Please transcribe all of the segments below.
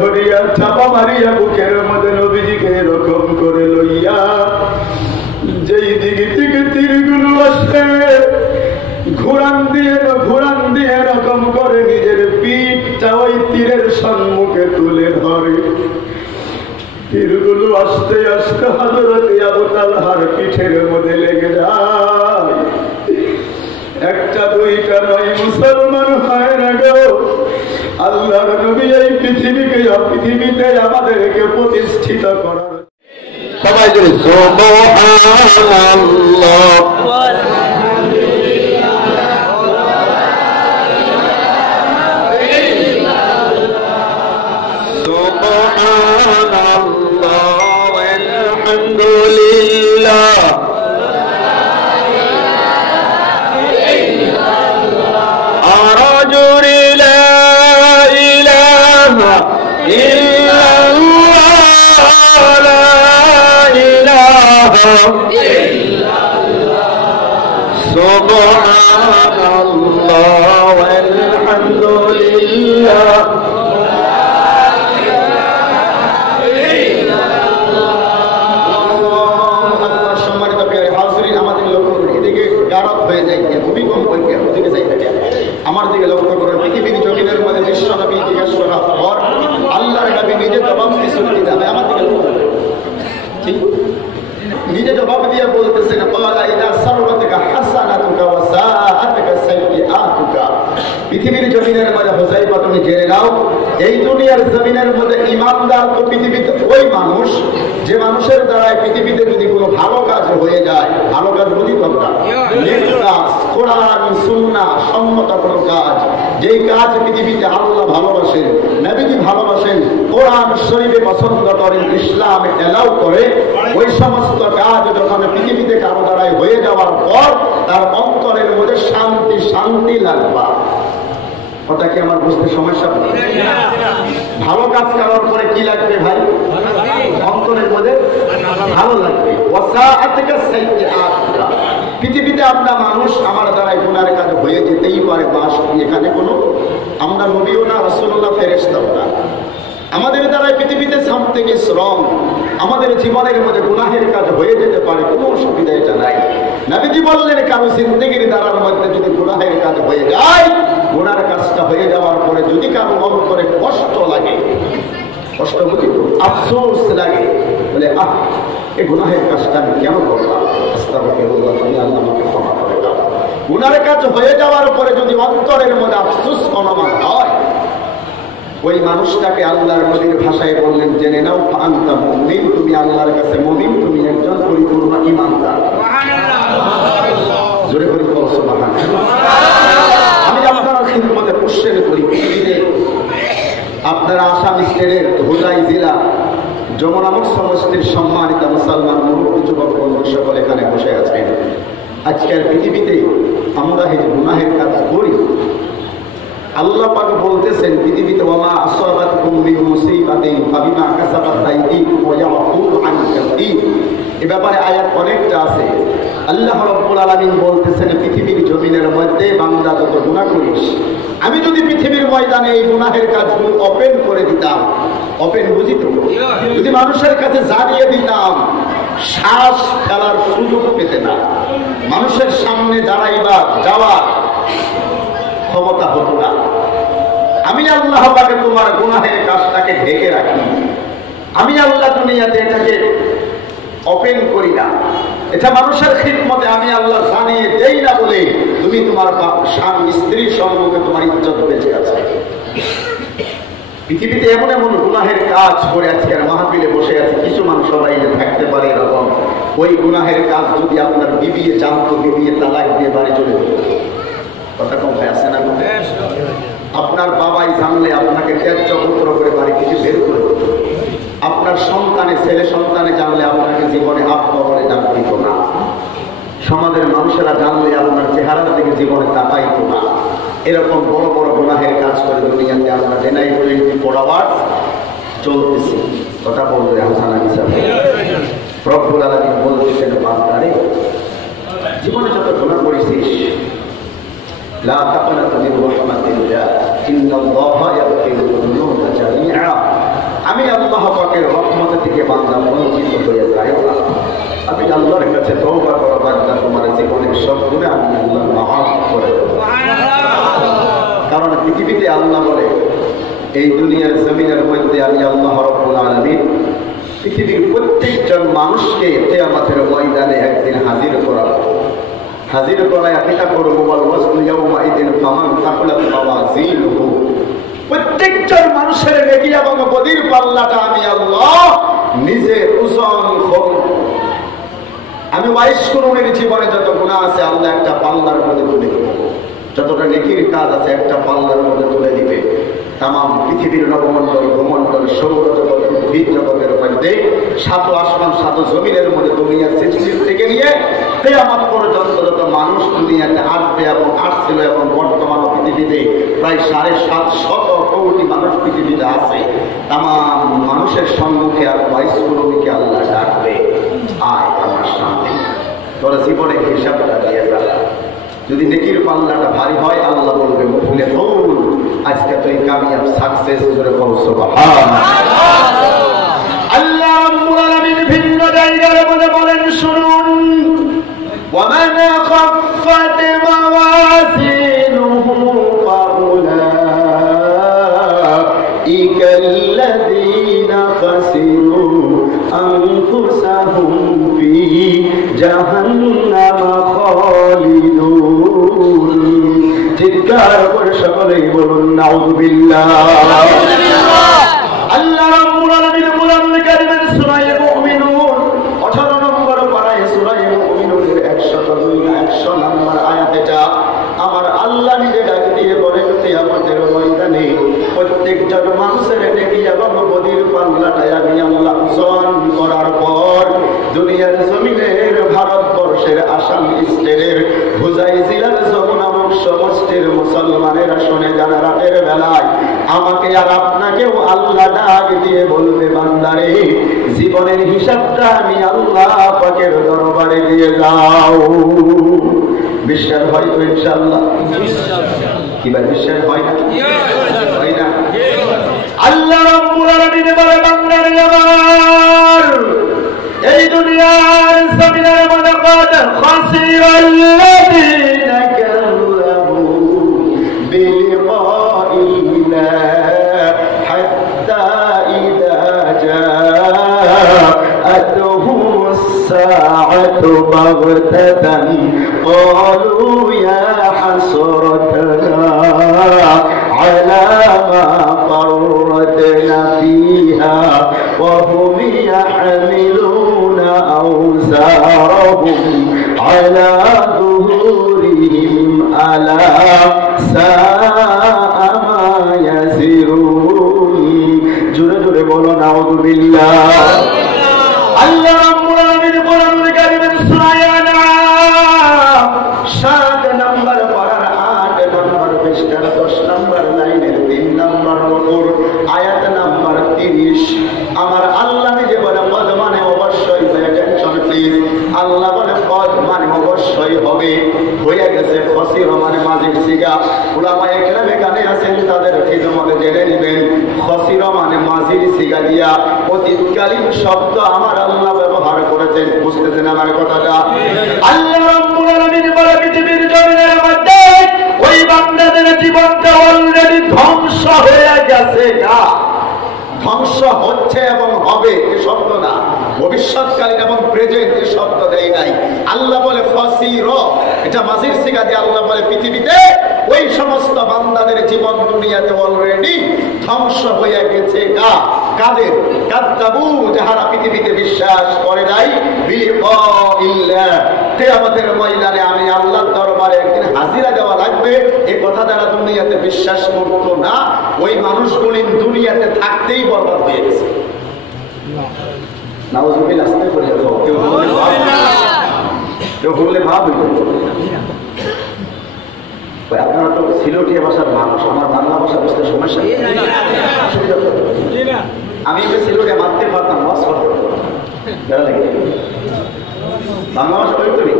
ধরিয়া চাপা মারিয়া বুকের মধ্যে নবীজিকে এরকম করে লইয়া যেই দিকে থেকে তীরগুলো আসে ঘুরান দিয়ে এরকম করে নিজের পিঠটা ওই তীরের সম্মুখে তুলে ধরে। তীরগুলো আস্তে আস্তে হযরত আবু তালহার পিঠের মধ্যে লেগে যায়। একটা দুইটা নয়, মুসলমান হয় না গো। আল্লাহর নবী এই পৃথিবীতে আমাদেরকে প্রতিষ্ঠিত করার। সবাই যদি সুবহানাল্লাহ আমার দিকে লক্ষ্য করে পৃথিবীর জমিনের মধ্যে বিশ্ব নবী জিজ্ঞেস করার পর আল্লাহর নবী নিজে জবাব দিয়ে যাবে। আমার দিকে লক্ষ্য করে ঠিক নিজে জবাব দিয়ে বলতেছেন পৃথিবীর জমিনের মধ্যে হুযায়ফা তুমি জেনে নাও, এই দুনিয়ার জমিনের মধ্যে ইমানদার তো পৃথিবীতে ওই মানুষ যে মানুষের দ্বারা পৃথিবীতে যদি কোনো ভালো কাজ হয়ে যায়, ভালো কাজ বুঝি তোমরা কোরআন সুন্নাহ সম্মত কোনো কাজ, যেই কাজ পৃথিবীতে আল্লাহ ভালোবাসেন, নবীজি ভালোবাসেন, কোরআন শরীফে পছন্দ করেন, ইসলাম এলাও করে, ওই সমস্ত কাজ যখন পৃথিবীতে কারো দ্বারাই হয়ে যাওয়ার পর তার অন্তরের মধ্যে শান্তি লাগবা। ওটা কি আমার বুঝতে সমস্যা? ভালো কাজ করার পরে কি লাগবে ভাই? অন্তরের মধ্যে ভালো লাগবে। পৃথিবীতে আমরা মানুষ, আমার দ্বারাই গুনার কাজ হয়ে যেতেই পারে, বাস এখানে কোনো আমরা নবীও না, রাসূলুল্লাহ, ফেরেশতাও না। আমাদের দ্বারাই পৃথিবীতে সামথিং ইজ রং, আমাদের জীবনের মধ্যে গুনাহের কাজ হয়ে যেতে পারে, কোনো অসুবিধা এটা নাই। নবীজি বললেন কারো জিন্দেগির দ্বারার মধ্যে যদি গুনাহের কাজ হয়ে যায়, গুনার কাজটা হয়ে যাওয়ার পরে যদি কারো অন্তরে কষ্ট লাগে, কষ্ট বুঝি আফসোস লাগে, বলে এই গুনাহের কাজটা আমি কেন করলাম, আস্তাগফিরুল্লাহ, তুমি আল্লাহ আমাকে ক্ষমা করে দাও। গুনার কাজ হয়ে যাওয়ার পরে যদি অন্তরের মধ্যে আফসোস অনুমান হয়, ওই মানুষটাকে আল্লাহর নবীর ভাষায় বললেন জেনে নাও আনতা মুমিন, তুমি আল্লাহর কাছে মুমিন, তুমি একজন পরিপূর্ণ ঈমানদার। জোরে করে বলো সুবহানাল্লাহ। আমি আপনারা খিদমতে কোশ্চেন করি, পৃথিবীতে আপনারা আসাম স্টেটের হুদাই জেলা যমুনামুখ সমষ্টির সম্মানিত মুসলমান মুরব্বী যুবক বন্ধু সকল এখানে বসে আছেন। আজকের পৃথিবীতে আমরা এই গুনাহের কাজ করি। আল্লাহ পাক বলতেছেন পৃথিবীতে ওয়ামা আসাবাতকুম মিন মুসিবাতিন ফাবিমা কাসাবাত আইদিকুম ওয়া ইয়াফু আন কাসীর, এই ব্যাপারে আয়াত অনেকটা আছে। আল্লাহ রাব্বুল আলামিন বলতেছেন পৃথিবীর জমিনের মধ্যে বান্দা যত গুনাহ করিস, আমি যদি পৃথিবীর ময়দানে এই গুনাহের কাজগুলো ওপেন করে দিতাম, ওপেন বুঝি তো, যদি মানুষের কাছে জানিয়ে দিতাম, শ্বাস ফেলার সুযোগ পেতে না, মানুষের সামনে দাঁড়াইবা যাওয়ার ক্ষমতা হতো না। আমি আল্লাহ পাকে তোমার গুনাহের কাজটাকে ঢেকে রাখি, আমি আল্লাহ দুনিয়াতে এটাকে ওপেন করি না, এটা মানুষের খিদমতে আমি আল্লাহ জানিয়ে দেই না বলে তুমি তোমার স্বামী স্ত্রীর সম্মুখে তোমার ইজ্জত বেঁচে আছে। পৃথিবীতে এমন এমন গুনাহের কাজ করে আজকের মাহফিলে বসে আছে, কিছু মানুষ সবাই থাকতে পারে এরকম, ওই গুনাহের কাজ যদি আপনার বিবিয়ে জানতো, বিবিয়ে তালাক দিয়ে বাড়ি চলে যেত। কথা কম হয়ে আসে না? আপনার বাবাই জানলে আপনাকে ত্যায্য পুত্র করে বাড়ি থেকে বের করে দিত। আপনার সন্তানে, ছেলে সন্তানে জানলে আপনাকে জীবনে আত্মা বলে জানতেইত না। সমাজের মানুষেরা জানলে আপনার চেহারার দিকে জীবনে তাকাইত না। এরকম বড় বড় গুনাহের কাজ করে দুনিয়াতে আমরা জেনাই বলে পড়াবার চলতেছি। কথা বলতে হাসানা হিসাবে রব্বুল আলামিন বলতেছেন, বান্দারে জীবনে যত গুনাহ করেছিস, লা তাকনাতু মিন রাহমাতিল্লাহ, ইন্নাল্লাহা ইয়াগফিরু যুনুবা জামিআ, এই দুনিয়ার জমিনের মধ্যে আমি আল্লাহ রাব্বুল আলামিন পৃথিবীর প্রত্যেকজন মানুষকে কিয়ামতের ময়দানে একদিন হাজির করায় কিতাব করব ওয়াল ওয়াজনু ইয়াওমাইদিন ফামান সাকুলাত মাওয়াজিনুহু। প্রত্যেকজন মানুষের নেকি এবং বদির পাল্লাটা আমি আল্লাহ নিজে ওজন করব। আমি 22 করুণের জীবনে যত গুনাহ আছে আল্লাহ একটা পাল্লার মধ্যে তুলে দেব, যতটা নেকির কাজ আছে একটা পাল্লার মধ্যে তুলে দিবে। তাম পৃথিবীর নবমণ্ডল ভূমণ্ডল সৌরজগৎ উদ্ভিদ জগতের মধ্যে 7 আসমান 7 জমিনের মধ্যে দুনিয়ার সৃষ্টির থেকে নিয়ে কিয়ামত পর্যন্ত যত মানুষ দুনিয়াতে আসবে এবং আসছিল এবং বর্তমান পৃথিবীতে প্রায় 750 কোটি মানুষ পৃথিবীতে আছে, তাম মানুষের সম্মুখে আর 22 কোটিকে আল্লাহ ডাকবে, আয় আমার সামনে, তোরা জীবনের হিসাবটা দিয়ে ফেলা। যদি নেকির পাল্লাটা ভারী হয় আল্লাহ বলবে মুফলে হল, আজকে তুই কামিয়াব সাকসেস করে বল সুবহানাল্লাহ। আল্লাহ রাব্বুল আলামিন ভিন্ন জায়গার মধ্যে বলেন শুনুন, ওয়ামান খাফফাত মাওয়াজিনুহু ফাউলাইকা আল্লাযীনা খাসিরু আনফুসাহুম ফি জাহান্নাম খালিদুন। চিৎকার করে সকলেই বলুন নাউযুবিল্লাহ। আল্লাহ রাব্বুল আলামিন কোরআনুল কারীমের সূরা মুমিনুন 18 নম্বর পারায় সূরা মুমিনুনের 102 নম্বর আয়াতেটা আমার আল্লাহ নিজে ডাক দিয়ে বলেন, কিয়ামতের ময়দানে প্রত্যেকজন মানুষের নেকি এবং বদির পাল্লাটা আমি আল্লাহ ওজন করার পর দুনিয়ার জমিনের ভারতবর্ষের আসাম স্টেটের হুজাই জেলার যমুনা সমষ্টির মুসলমানেরা শুনে যারা রাতের বেলায় আমাকে আর আপনাকেও আল্লাহ ডাক দিয়ে বলবে, বান্দারে জীবনের হিসাবটা আমি আল্লাহ পাকের দরবারে দিয়ে যাও। বিশ্বাস হয় তো ইনশাআল্লাহ? কিবা বিশ্বাস হয় না? হয় না? আল্লাহ রাব্বুল আলামিন বলে, বান্দারে আমার এই দুনিয়ার জমিনের মধ্যে কত খাসিরাল্লাযীনা কাযযাবু বিলিকাইল্লাহ হাত্তা ইযা জাআতুহুমুস সাআতু বাগতাতান ক্বালু ইয়া হাসরাতানা আলা মা ফাররাতনা ফীহা ওয়া হুম ইয়াহমিলুন أوزارهم على ظهورهم ألا ساء ما يزرون। জোরে জোরে বলো নাউযুবিল্লাহ। আল্লাহ রাব্বুল আলামিন কোরআনুল কারীমের সূরা আন-নাম 7 নম্বর পারার 8 নম্বর পৃষ্ঠার 10 নম্বর লাইনের 3 নম্বর রুকুর আয়াত নাম্বার 30 আমার আল্লাহ নিজে বলে কদ মানে অবশ্যই, টেনশন প্লিজ, আল্লাহ বলে কদ মানে অবশ্যই হবে, হয়ে গেছে খসির মানে মাঝির সিগা। উলামায়ে কেরাম এখানে আছেন তাদের খিদমতে জেনে নেবেন, খসির মানে মাঝির সিগা দিয়া অতীতকালীন শব্দ আমার আল্লাহ ব্যবহার করেছেন। বুঝতেছেন আমার কথাটা? আল্লাহ রাব্বুল আলামিন বলে পৃথিবীর জমিনের মধ্যে ওই বান্দাদের জীবনটা অলরেডি ধ্বংস হয়ে গেছে, ধ্বংস হচ্ছে এবং হবে এ শব্দ না, ভবিষ্যৎকালীন এবং প্রেজেন্ট এ শব্দ দেয় নাই। আল্লাহ বলে ফাসির, এটা মাঝির সিগা দিয়ে আল্লাহ বলে পৃথিবীতে ওই সমস্ত বান্দাদের জীবন দুনিয়াতে অলরেডি ধ্বংস হয়ে গেছে। কাদের? কাযযাবু, যারা পৃথিবীতে বিশ্বাস করে নাই বিলিকাইল্লাহ, কিয়ামতের ময়দানে আমি আল্লাহর দরবারে একদিন হাজিরা দেওয়া লাগবে, এই কথা যারা দুনিয়াতে বিশ্বাস করতো না ওই মানুষগুলি দুনিয়াতে থাকতেই বরবাদ হয়ে গেছে। নাউযুবিল্লাহ। আস্তে করে কেউ বললে ভাব আপনারা তো সিলেটিয়া ভাষার মানুষ, আমার বাংলা ভাষা বুঝতে সমস্যা, আমি সিলেটিয়া মারতে পারতাম, ওয়াজ করতে বাংলা ভাষা প্রয়োগ করি।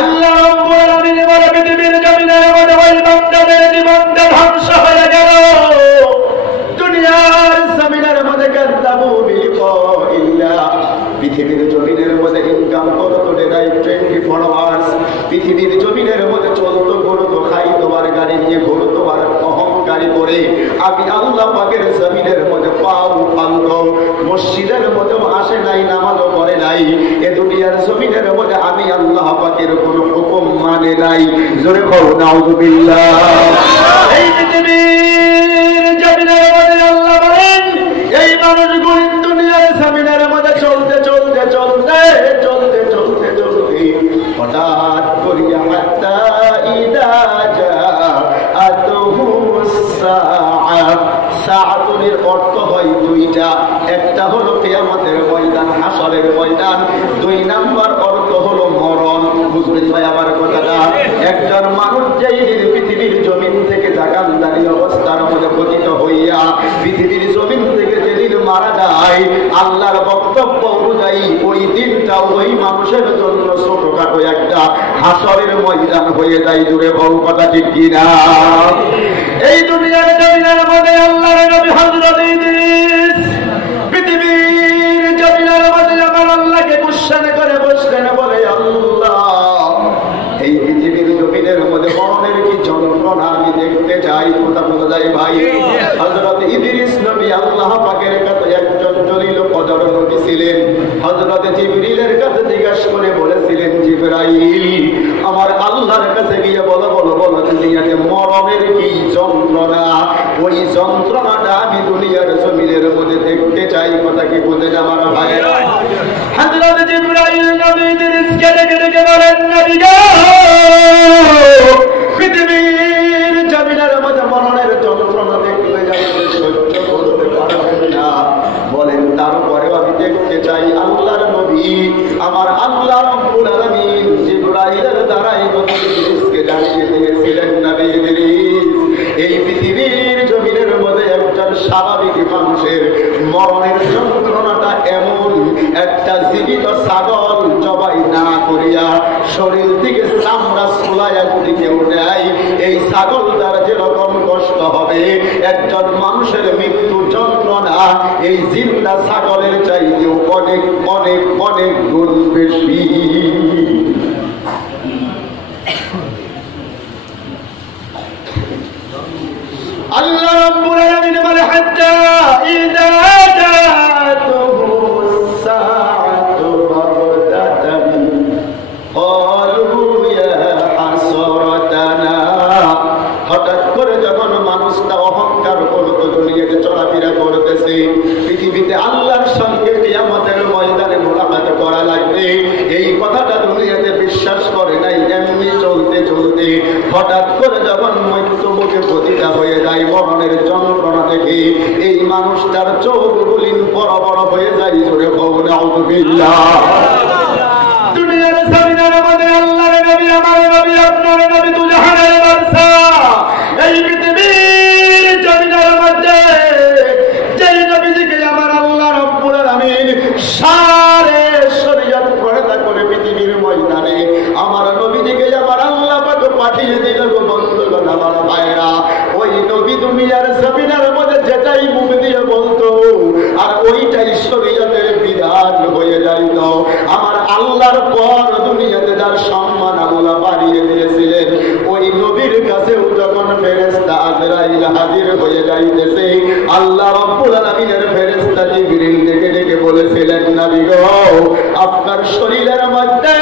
আল্লাহ রাব্বুল আলামিন বলে পৃথিবীর জমিনের মধ্যে ওই বান্দাদের জীবনটা ধ্বংস হয়ে গেল, দুনিয়ার জমিনের মধ্যে কাযযাবু বিলিকাইল্লাহ, পৃথিবীর জমিনের মধ্যে ইনকাম করতো ডেটাই 24 আওয়ার্স, পৃথিবীর জমিনের মধ্যে চলতো ঘুরতো খাইতো আর গাড়ি নিয়ে ঘুরতো আর অহংকার অহংকারী করে আমি আল্লাহ পাকের জমিনের মধ্যে পাও ফালতো, মসজিদের মধ্যেও আসে নাই, নামাজও পড়ে নাই, এ দুনিয়ার জমিনের মধ্যে আমি আল্লাহ পাকের কোনো হুকুম মানে নাই। জোরে বলো নাউযুবিল্লাহ। এই পৃথিবীর জমিনের মধ্যে আল্লাহ বলেন এই মানুষগুলি দুনিয়ার জমিনের মধ্যে চলতে চলতে চলতে চলতে চলতে চলতে হঠাৎ করিয়া হাত্তা ইদা জাআতুহুমুস সাআহ, সাআতুনের অর্থ হয় দুইটা, একটা হলো কিয়ামতের ময়দান, হাসরের ময়দান, দুই নাম্বার অর্থ হলো মরণ। বুঝবেন ভাই আমার কথাটা? একজন মানুষ যেই দিন পৃথিবীর জমিন থেকে জাকানদারি অবস্থার মধ্যে পতিত হইয়া পৃথিবীর জমিন থেকে যেদিন মারা যায়, আল্লাহর বক্তব্য অনুযায়ী ওই দিনটা ওই মানুষের জন্য ছোটখাটো একটা হাসরের ময়দান হয়ে যায়। জুড়ে বল কথা ঠিক কিনা? এই দুনিয়ার জমিনের মধ্যে আল্লাহর নবী হযরত ইদ্রিস পৃথিবীর জমিনের মধ্যে আমার আল্লাহকে কুরবান করে বসলেন, বলে আল্লাহ এই পৃথিবীর জমিনের মধ্যে মরণের কি যন্ত্রণা আমি দেখতে চাই। কথা বলা যায় ভাই? হযরত ইদ্রিস নবী আল্লাহ পাকের কাছে একজন জলিল কদর নবী ছিলেন। হযরত জিবরিলের কাছে জিজ্ঞাসা করে বলেছিলেন, জিবরাইল আমার আল্লাহর কাছে গিয়ে বলো বলো বলো দুনিয়াতে মরণের কি যন্ত্রণা, ওই যন্ত্রণাটা আমি দুনিয়ার জমিনের মধ্যে দেখতে চাই। কথা কি বোঝেন আমার ভাইরা? হযরত জিবরাইল নবী ইদ্রিসকে ডেকে ডেকে বলেন, নবী গো পৃথিবীর জমিনের মধ্যে মরণের যন্ত্রণা দেখতে যাচ্ছে, সহ্য করতে পারবেন না, বলেন তারপরেও আমি দেখতে চাই। আল্লাহর নবী আমার আল্লাহ রাব্বুল আলামিন জিবরাইলের দ্বারাই ইদ্রিসকে জানিয়ে দিয়েছিলেন, নবী ইদ্রিস এই পৃথিবীর জমিনের মধ্যে একজন স্বাভাবিক মানুষের মরণের যন্ত্রণাটা এমন, একটা জীবিত ছাগল জবাই না করিয়া শরীর থেকে চামড়া সোলাইয়া যদি কেউ নেয়, এই ছাগল দ্বারা যেরকম কষ্ট হবে একজন মানুষের মৃত্যু যন্ত্রণা এই জিন্দা ছাগলের চাইতেও অনেক অনেক অনেক গুণ বেশি। আল্লাহ রাব্বুল আলামিন বলে হাত্তা ইযা জাআতুহুমুস সাআতু বাগতাতান ক্বালু ইয়া হাসরাতানা, হঠাৎ করে যখন মানুষটা অহংকার করতে দুনিয়াতে চলাফেরা করতেছে, পৃথিবীতে আল্লাহর সঙ্গে কিয়ামতের ময়দানে মোলাকাত করা লাগবে, এই কথাটা দুনিয়াতে বিশ্বাস করে নাই। এমনি চলতে চলতে হঠাৎ করে যখন মৃত্যু মুখে পতিত হয়ে যায়, মরণের যন্ত্রণা দেখে এই মানুষটার চোখগুলি বড় বড় হয়ে যায়। জোরে বলুন নাউযুবিল্লাহ। দুনিয়ার জমিনের মধ্যে আল্লাহর নবী আমার নবী আপনার নবী দুজাহানের বাদশা, এই পৃথিবীর জমিনের মধ্যে যেই নবীজিকে আমার আল্লাহ রাব্বুল আলামিন সারে শরীয়ত পড়া করে পৃথিবীর ময়দানে আমার নবীজিকে আমার আল্লাহ পাক পাঠিয়ে দিল। বন্ধুগণ আমার ভাইরা, ওই নবী দুনিয়ার জমিনের মধ্যে যেটাই মুখ দিয়ে বলতো আর ওইটাই শরীয়তের বিধান হয়ে যাইত। আমার আল্লাহর পর দুনিয়াতে যার সম্মান আল্লাহ বাড়িয়ে দিয়েছিলেন, ওই নবীর কাছেও যখন ফেরেশতা আজরাইল হাজির হয়ে যাইতেছে, আল্লাহ রাব্বুল আলামিনের ফেরেশতা জিবরিল ডেকে ডেকে বলেছিলেন, নবী গো আপনার শরীরের মধ্যে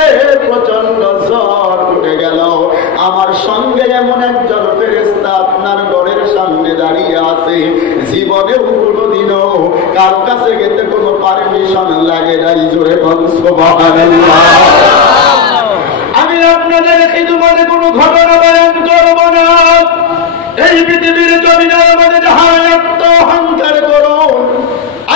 প্রচন্ড জ্বর উঠে গেল, আমার সঙ্গে এমন একজন ফেরেশতা আপনার ঘরের সামনে দাঁড়িয়ে আছে, জীবনেও কোনোদিনও কার কাছে গেতে কোনো পারমিশন লাগে নাই। জোরে বল সুবহানাল্লাহ। আমি আপনাদের খিদমতে কোনো ঘটনা বয়ান করব না। এই পৃথিবীর জমিনের মধ্যে যাহা এত অহংকার করুন,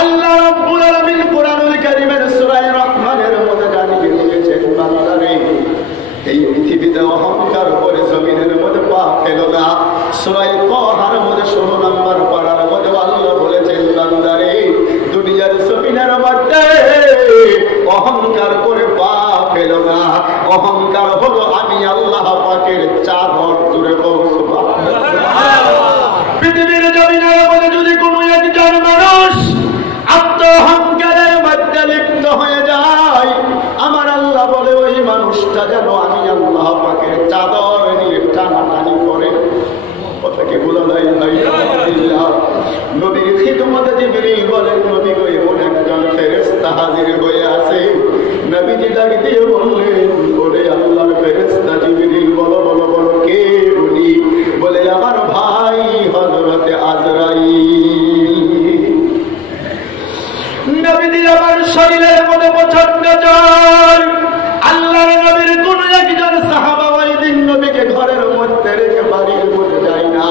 আল্লাহ রাব্বুল আলামিন কোরআনুল কারীমের সূরা রহমানের মধ্যে জানিয়ে দিয়েছেন, বান্দারে এই পৃথিবীতে অহংকার করে জমিনের মধ্যে পা ফেলো না। সূরা তাহার মধ্যে 16 নম্বর পারার মধ্যে আল্লাহ বলেছেন, বান্দারে দুনিয়ার জমিনের মধ্যে অহংকার করে পা ফেলো না। অহংকার হলো আমি আল্লাহ পাকের চাদর। জুড়ে বল সুবহানাল্লাহ। পৃথিবীর জমিনের নবীর খিদমতে জিবরিল বলেন, নবী গো এমন একজন ফেরেশতা হাজির হয়ে আছে। নবীজি ডাক দিয়ে বললেন, ওরে আল্লাহর ফেরেশতা জিবরিল, বলো বলো বলো, কে উনি? বলে, আমার ভাই হযরতে আজরাইল। নবীজি আমার শরীরের মধ্যে প্রচন্ড জ্বর। আল্লাহর নবীর কোন একজন সাহাবা ওই দিন নবীকে ঘরের মধ্যে রেখে বাড়ির মধ্যে যায় না।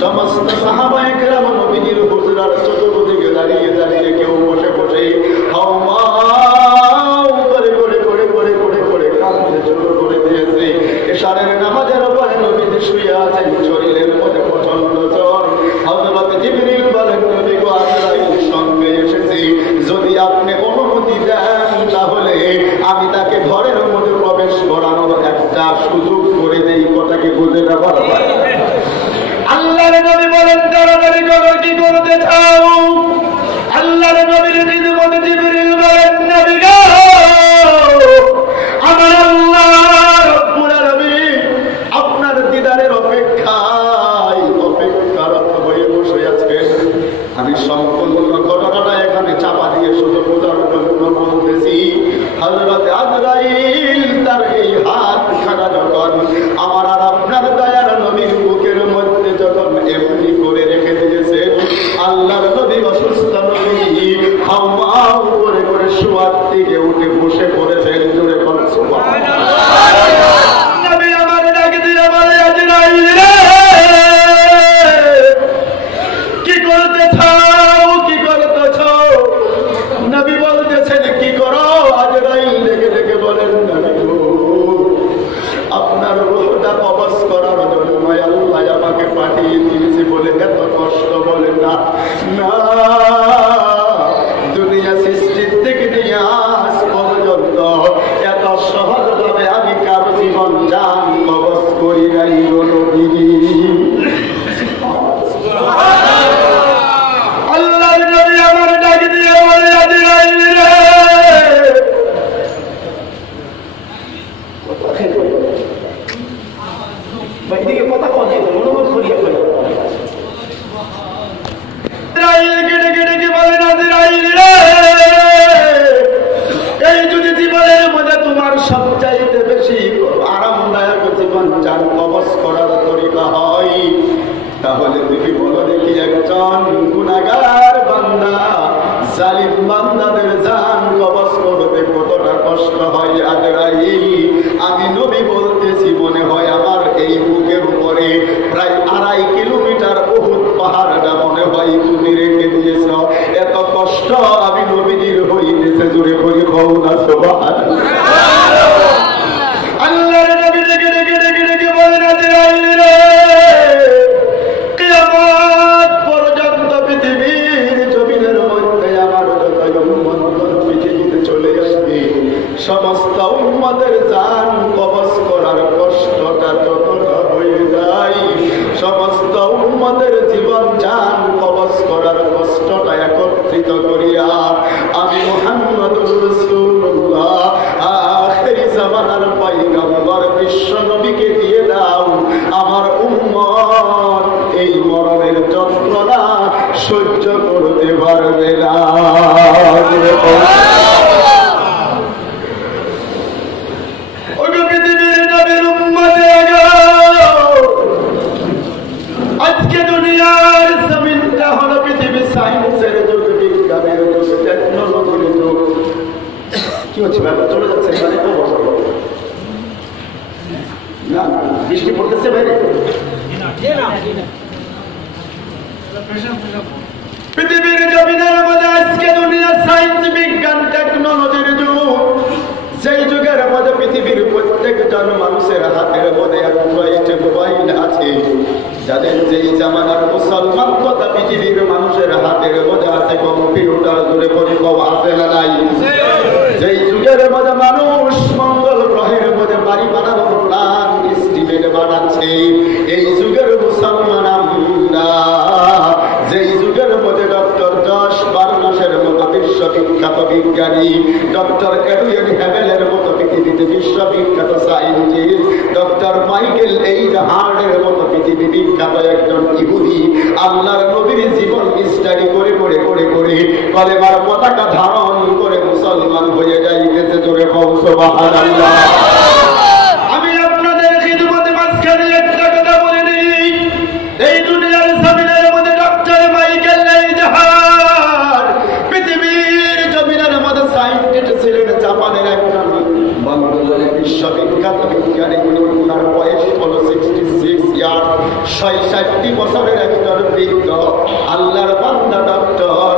সমস্ত সাহাবায়ে কেরাম নবীজির হুজরার চতুর্দিকে দাঁড়িয়ে দাঁড়িয়ে কেউ বসে বসে হাওমাও করে করে করে করে করে করে কাঁদতে শুরু করে দিয়েছে। এশারের নামাজের পরে নবীজি শুয়ে আছেন, শরীরের মধ্যে প্রচন্ড জ্বর। হযরত জিবরিল বলেন, নবী গো আজরাইল সঙ্গে এসেছে, যদি আপনি অনুমতি দেন তাহলে আমি তাকে ঘরের মধ্যে প্রবেশ করানোর একটা সুযোগ করে দেই। কথাকে বুঝে না বলো? আল্লাহর নবী বলেন, তাড়াতাড়ি করো, কি করতে চাও? আল্লাহর নবীর খিদমতে জিবরিল বলেন, নবী গো আমার আল্লাহ রব্বুল আলামিন আপনার দিদারের অপেক্ষারত হয়ে বসে আছেন। আমি সম্পূর্ণ ঘটনাটা এখানে চাপা দিয়ে শুধু বোঝার জন্য বলতেছি। হযরত আজরাইল তার এই হাত খানা যখন আমার আর আপনার দয়ার নবীর বুকের মধ্যে যখন এমনি করে রেখে দিয়েছে, আল্লাহর নবী অসুস্থ নবী হাওমাও করে করে শোয়ার থেকে উঠে বসে পড়েছেন। জোরে বলেন সুবহানাল্লাহ। নবী আমার ডাক দিয়ে বলে, আজরাইল রে, কি করতে চাও, কি করতেছ? নবী বলতেছেন, কি করো? আজরাইল ডেকে ডেকে বলেন, নবী গো আপনার রূহটা কবজ করার জন্য আল্লাহ আমাকে পাঠিয়ে দিয়েছে বলে এত কষ্ট। বলে না না, দুনিয়া সৃষ্টির থেকে নিয়ে আজ পর্যন্ত এত সহজভাবে আমি কারো জীবন জান কবজ করি নাই গো নবী। আল্লাহর নবী আমার ডাক দিয়ে বলে, আজরাইল রে, বাইদিকে কথা বলে মনোযোগ করিয়া বলে। আজরাইল কেটে কেটে কি বলে, আজরাইল রে, এই যদি জীবনের মধ্যে তোমার সবচাইতে বেশি আরামদায়ক জীবন জান কবজ করার তরিকা হয়, তাহলে তুমি বলো দেখি, একজন গুনাহগার বান্দা জালিম বান্দাদের জান কবজ করতে কতটা কষ্ট হয়? আজরাইল, আমি নবী বলতেছি, মনে হয় আমার এই বুকের উপরে প্রায় 2.5 কিলোমিটার উহুদ পাহাড়টা মনে হয় তুমি রেখে দিয়েছ। এত কষ্ট আমি নবীর হইতেছে। জুড়ে করি হও না সুবহানাল্লাহ। আল্লাহর নবী ডেকে ডেকে ডেকে ডেকে বলেন, আজরাইল রে, কিয়ামত পর্যন্ত পৃথিবীর জমিনের মধ্যে আমার যত উম্মত পৃথিবীতে চলে আসবে, সমস্ত উম্মতের জান কবজ করার কষ্টটা যতটা হয়ে যায়, সমস্ত উম্মতের জীবন জান কবজ করার কষ্টটা একত্রিত করিয়া আমি মুহাম্মদুর রাসূলুল্লাহ আখিরি জামানার পয়গম্বর বিশ্ব নবীকে দিয়ে দাও। আমার উম্মত এই মরণের যন্ত্রণা সহ্য করতে পারবে না। আজকে দুনিয়ার জমিনটা হলো পৃথিবীর সায়েন্সের যুগ, বিজ্ঞানের যুগ, টেকনোলজির যুগ। কি হচ্ছে ব্যাপার? চলে যাচ্ছে না, বৃষ্টি পড়তেছে বাইরে। পৃথিবীর জমিনের মধ্যে আজকে দুনিয়ার সায়েন্স, বিজ্ঞান, টেকনোলজির যুগ। সেই যুগের মধ্যে পৃথিবীর প্রত্যেকজন মানুষের হাতের মধ্যে অ্যান্ড্রয়েড মোবাইল আছে। যাদের যেই জামানার মুসলমান তথা পৃথিবীর মানুষের হাতের মধ্যে আছে কম্পিউটার। জুড়ে পড়ি আছে না নাই? যেই যুগের মধ্যে মানুষ মঙ্গল গ্রহের মধ্যে বাড়ি বানানোর প্ল্যান এস্টিমেট বানাচ্ছে, এই যুগের মুসলমান আমরা। যেই যুগের মধ্যে ডক্টর জশ বার্নাসের মতো বিশ্ববিখ্যাত বিজ্ঞানী, ডক্টর এডুইন হ্যাবেলের মতো পৃথিবীতে বিশ্ববিখ্যাত সায়েন্টিস্ট ডক্টর মাইকেল এইড হার্ডের মতো পৃথিবী বিখ্যাত একজন ইহুদি আল্লাহর নবীর জীবন স্টাডি করে করে করে করে কলেমার পতাকা ধারণ করে মুসলমান হয়ে যাইতেছে। জোরে বল সুবহানাল্লাহ। আমি আপনাদের খিদমতে মাঝখানে একটা কথা বলে দিই, এই দুনিয়ার জমিনের মধ্যে ডক্টর মাইকেল এইড হার্ড পৃথিবীর জমিনের মধ্যে সায়েন্টিস্ট ছিলেন, জাপানের একজন বঙ্গলে বিশ্ববিখ্যাত বিজ্ঞানী। ওনার বয়স হলো 66 ইয়ার, ৬৬ বছরের একজন বৃদ্ধ আল্লাহর বান্দা ডক্টর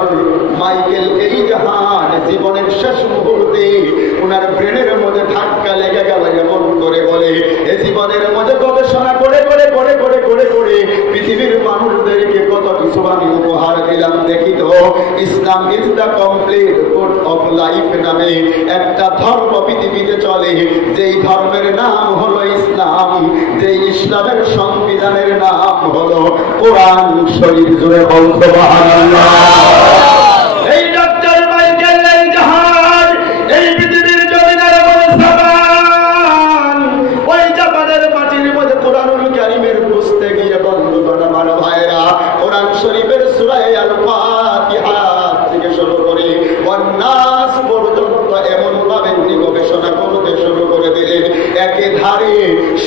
মাইকেল এইড হার্ড জীবনের শেষ মুহূর্তে ওনার ব্রেনের মধ্যে ধাক্কা লেগে গেল। এমন করে বলে এই জীবনের মধ্যে গবেষণা করে করে করে করে করে করে পৃথিবীর মানুষদেরকে কত কিছু আমি উপহার দিলাম। দেখি তো, Islam is the complete code of life নামে একটা ধর্ম পৃথিবীতে চলে, যেই ধর্মের নাম হলো ইসলাম, যেই ইসলামের সংবিধানের নাম হলো কোরআন শরীফ। জোরে বল সুবহানাল্লাহ। এই ডক্টর মাইকেল এইড হার্ড এই পৃথিবীর জমিনের মধ্যে জাপান, ওই জাপানের মাটির মধ্যে কোরআনুল কারীমের বুঝতে গিয়ে বন্ধুগণ আমার ভাইরা কোরআন শরীফের সূরা আল ফাতিহা থেকে শুরু করে ওয়ান্নাস পর্যন্ত এমন ভাবে উনি গবেষণা করতে শুরু করে দিলেন। একে ধারে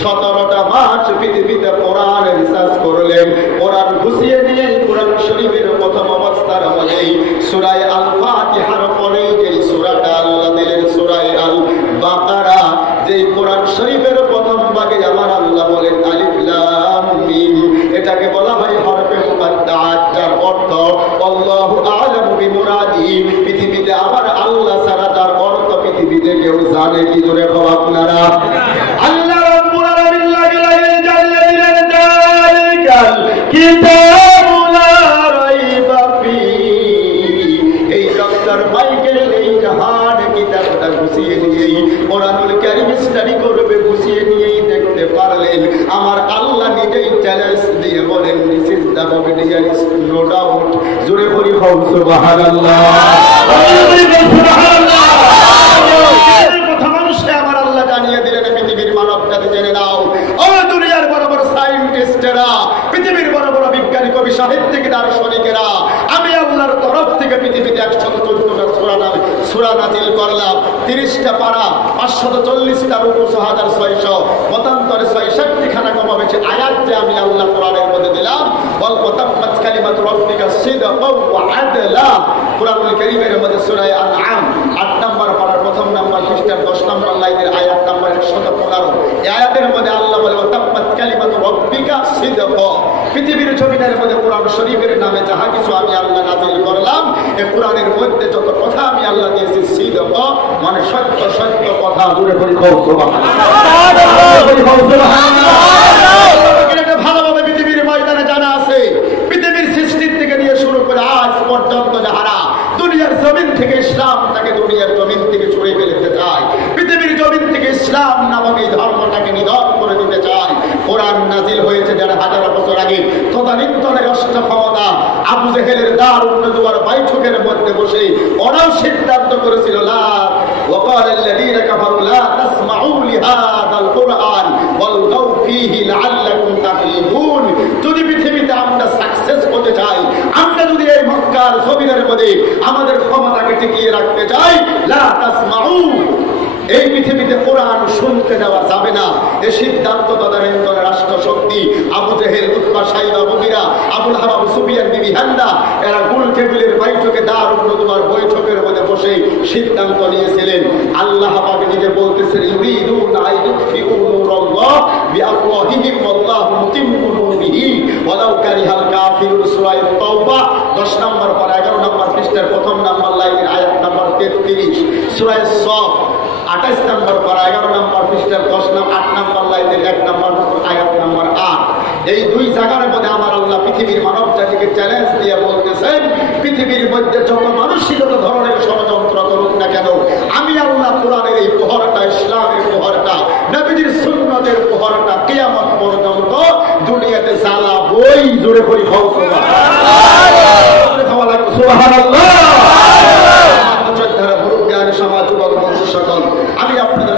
17টা মাস পৃথিবীতে কোরআন রিসার্চ করলেন। কোরআন ঘুষিয়ে দিয়ে কোরআন শরীফের প্রথম অবস্থার মধ্যেই সূরা আল ফাতিহার পরে যে সূরাটা আল্লাহ দিলেন সূরা আল বাকারা, যেই কোরআন শরীফের প্রথম ভাগে আমার আল্লাহ বলেন আলিফ লাম মিম, এটাকে বলা হয় হরফে মুকাদ্দাত, যার অর্থ আল্লাহু আ'লামু বিমুরাদি। পৃথিবীতে আমার আল্লাহ ছাড়া তার অর্থ পৃথিবীতে কেউ জানে কি? জোরে বল আপনারা। আল্লাহ রাব্বুল আলামিন লাগিয়ে জানিয়ে দিলেন যালিকাল কিতাবু লা রাইবা ফীহি। এই ডক্টর মাইকেল এইড হার্ড কিতাবটা গুছিয়ে নিয়েই কোরআনুল কারীম স্টাডি করবে, গুছিয়ে নিয়েই দেখতে পারলেন আমার আল্লাহ নিজেই চ্যালেঞ্জ দিয়ে বলেন this is the obedience no doubt. জোরে বলি সুবহানাল্লাহ। কথা মানুষে আমার আল্লাহ জানিয়ে দিলেন পৃথিবীর মানব জাতি জেনে নাও, ও দুনিয়ার বড় বড় সায়েন্টিস্টেরা, পৃথিবীর বড় বড় বিজ্ঞানী কবি সাহিত্যিক দার্শনিকেরা, আমি আল্লাহর তরফ থেকে পৃথিবীতে 114টা সূরা নাযিল করলাম, 30টা পারা, 540টা রুকু, 6600 মতান্তরে 66 খানা কমাবেছে আয়াত যে আমি আল্লাহ কোরআনের মধ্যে দিলাম। বল তাম্মাত কালিমাতু রাব্বিকা সিদকাও ওয়া আদলা। কোরআনুল কারীমের মধ্যে সূরা আনআম 8 নম্বর পারার প্রথম নাম্বার পৃষ্ঠার 10 নম্বর লাইনের আয়াত নাম্বার 115। এই আয়াতের মধ্যে আল্লাহ বলে তাম্মাত কালিমাতু রাব্বিকা সিদকা। পৃথিবীর জমিনের মধ্যে কোরআন শরীফের নামে যাহা কিছু আমি আল্লাহ নাযিল করলাম, এই কোরআনের মধ্যে যত কথা আমি আল্লাহ দিয়েছি সিদকা মানে সত্য সত্য কথা। জোরে বলি ভালোভাবে পৃথিবীর ময়দানে জানা আছে, পৃথিবীর সৃষ্টির থেকে নিয়ে শুরু করে আজ পর্যন্ত যাহারা দুনিয়ার জমিন থেকে ইসলামটাকে দুনিয়ার জমিন থেকে ছড়িয়ে ফেলতে চায়, পৃথিবীর জমিন থেকে ইসলাম নামক এই ধর্মটাকে নিধন করে দিতে চায়, কোরআন নাযিল হয়েছে 1500 বছর আগে। তদানীন্তনের রাষ্ট্র ক্ষমতা আবু জেহেলের দারুন নদওয়ার বৈঠকের মধ্যে বসে ওরাও সিদ্ধান্ত করেছিল লা ওয়াকাল আল্লাযীনা কাফারু লা তাসমাউ লিহাদাল কুরআন ওয়ালগাউ ফীহি লাআল্লাকুম তাগলিবুন। যদি পৃথিবীতে আমরা সাকসেস হতে চাই, আমরা যদি এই মক্কার জমিনের মধ্যে আমাদের ক্ষমতাকে টিকিয়ে রাখতে চাই, লা তাসমাউ, এই পৃথিবীতে কোরআন শুনতে দেওয়া যাবে না। এই সিদ্ধান্ত তদানীন্তনের রাষ্ট্র শক্তি আবু জেহেল, উতবা, সাইবা, মুগীরা, আবুল হারাম, সুফিয়ান, বিবি হান্দা, এরা গোল টেবিলের বৈঠকে দারুন নদওয়ার বৈঠকের মধ্যে বসে সিদ্ধান্ত নিয়েছিলেন। আল্লাহ পাক নিজে বলতেছেন ইউরিদুনা আইয়ুতফিউ নূরাল্লাহ বিআফওয়াহিহিম ওয়াল্লাহু মুতিম্মু নূরিহি ওয়ালাউ কারিহাল কাফিরুন। সূরা তাওবা 10 নম্বর পারা 11 নম্বর পৃষ্ঠার প্রথম নম্বর লাইনের আয়াত নম্বর 33। সূরা সফ 28 নম্বর পারা 11 নম্বর পৃষ্ঠার 8 নম্বর লাইনের 1 নম্বর আয়াত নম্বর 8। এই দুই জায়গার মধ্যে আমার আল্লাহ পৃথিবীর মানব জাতিকে চ্যালেঞ্জ দিয়ে বলতেছেন, পৃথিবীর মধ্যে যত মানুষই যত ধরনের ষড়যন্ত্র করুক না কেন, আমি আল্লাহ কোরআনের এই প্রহরটা, ইসলামের প্রহরটা, নবীর সুন্নতের প্রহরটা কিয়ামত পর্যন্ত দুনিয়াতে জ্বালাবই। জোরে করি সুবহানাল্লাহ। সমাজ সকল আমি আপনাদের